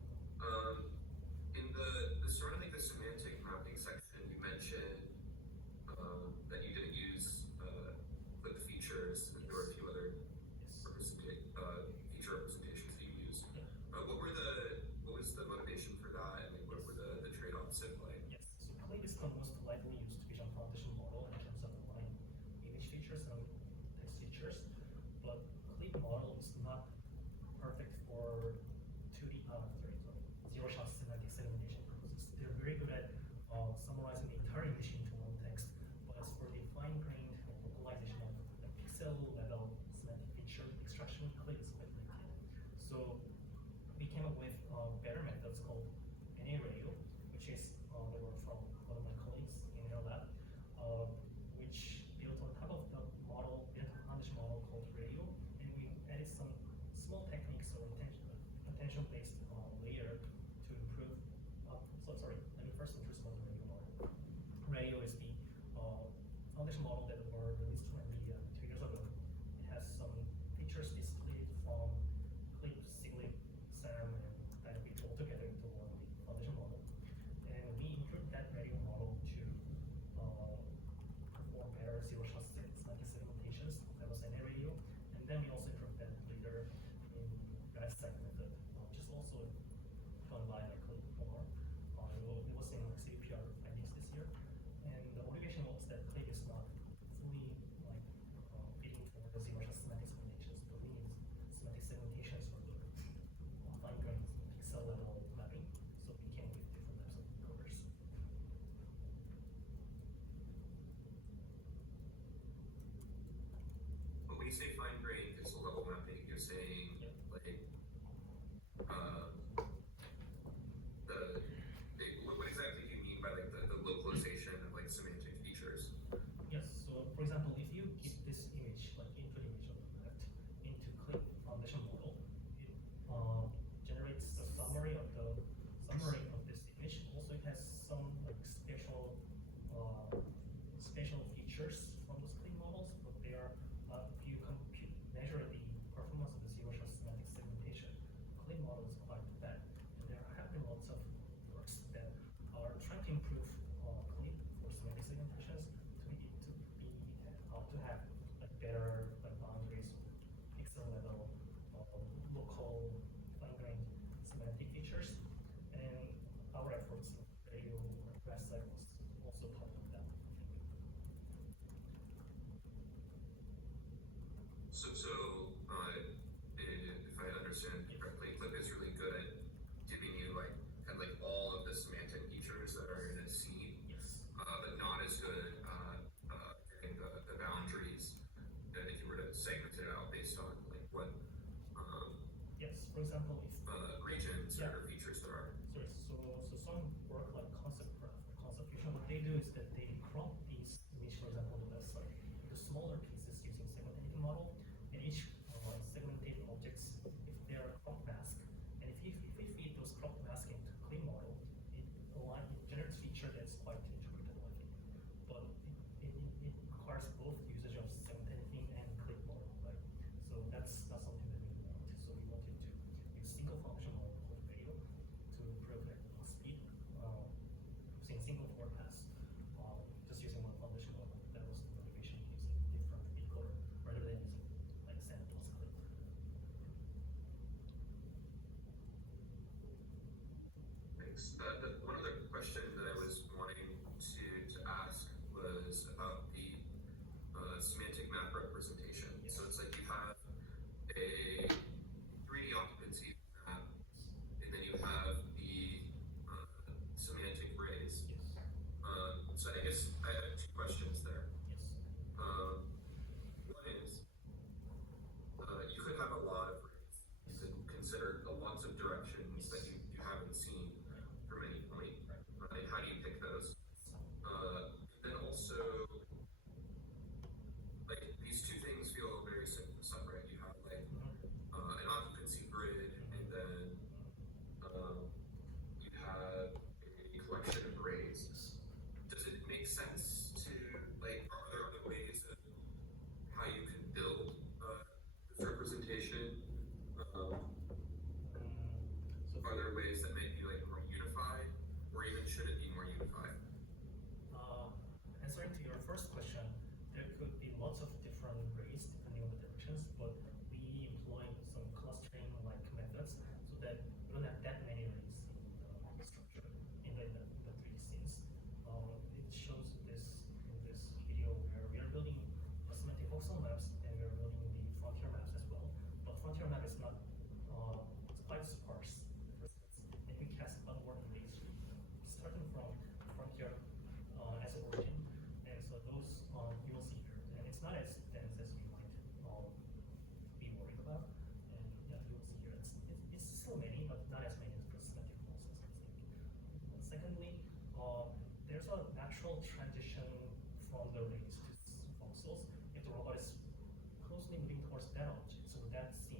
In the sort of like the semantic mapping section, you mentioned that you didn't use the features, and there were a few other feature representations that you used. What was the motivation for that, and what were the trade-offs at play? Yes. So CLIP is the most widely used vision foundation model in terms of applying image features and text features, but CLIP model is not perfect for 2D, zero-shot semantic segmentation purposes. They're very good at summarizing the entire image into one text, but as for the fine-grained localization of the pixel level semantic feature extraction, CLIP is quite limited. So we came up with better methods called NA radio, which is they were from one of my colleagues in their lab, which built on top of the model, built a foundation model called radio, and we added some small techniques or attention-based layer to improve. So sorry, let me first introduce about the radio model. Radio is the foundation model that were released from NVIDIA 2 years ago. It has some features displayed from CLIP, SIGLIP, SAM, and Dynamic all together into one foundation model. And we include that radio model to perform better zero-shot semantic segmentations. That was NA radio. And then we also improved that later in RASSEC method, which is also done by CLIP more. It was in CPR findings this year. And the motivation was that CLIP is not fully fitting for the zero-shot semantic segmentations, but we need semantic segmentations for the fine-grained pixel level mapping. So we came with different types of coders. But when you say fine-grained pixel level mapping, you're saying like what exactly do you mean by like the localization of like semantic features? Yes, so for example, if you keep this image, like input image on the left, into CLIP foundation model, it generates a summary of this image. Also, it has some like special features from those CLIP models, but they are if you measure the performance of the zero-shot semantic segmentation, CLIP model is quite bad. And there have been lots of works that are trying to improve CLIP for semantic segmentations to have like better like boundaries, pixel level, local fine-grained semantic features, and our efforts in radio RASSEC was also part of that. If I understand correctly, CLIP is really good at giving you like kind of like all of the semantic features that are in a scene, Yes. but not as good giving the boundaries that if you were to segment it out based on like what Yes. For example, if regions or features there are. so some work like concept graph or concept fusion, what they do is that they crop these image, for example, on the left side, into smaller pieces using segmentation model, and each segmented objects, if they are crop mask, and if we feed those crop mask into CLIP model, it generates feature that's quite interpretable, I think. But it requires both usage of segmenting and CLIP model, right? So that's not something that we want. So we wanted to use that's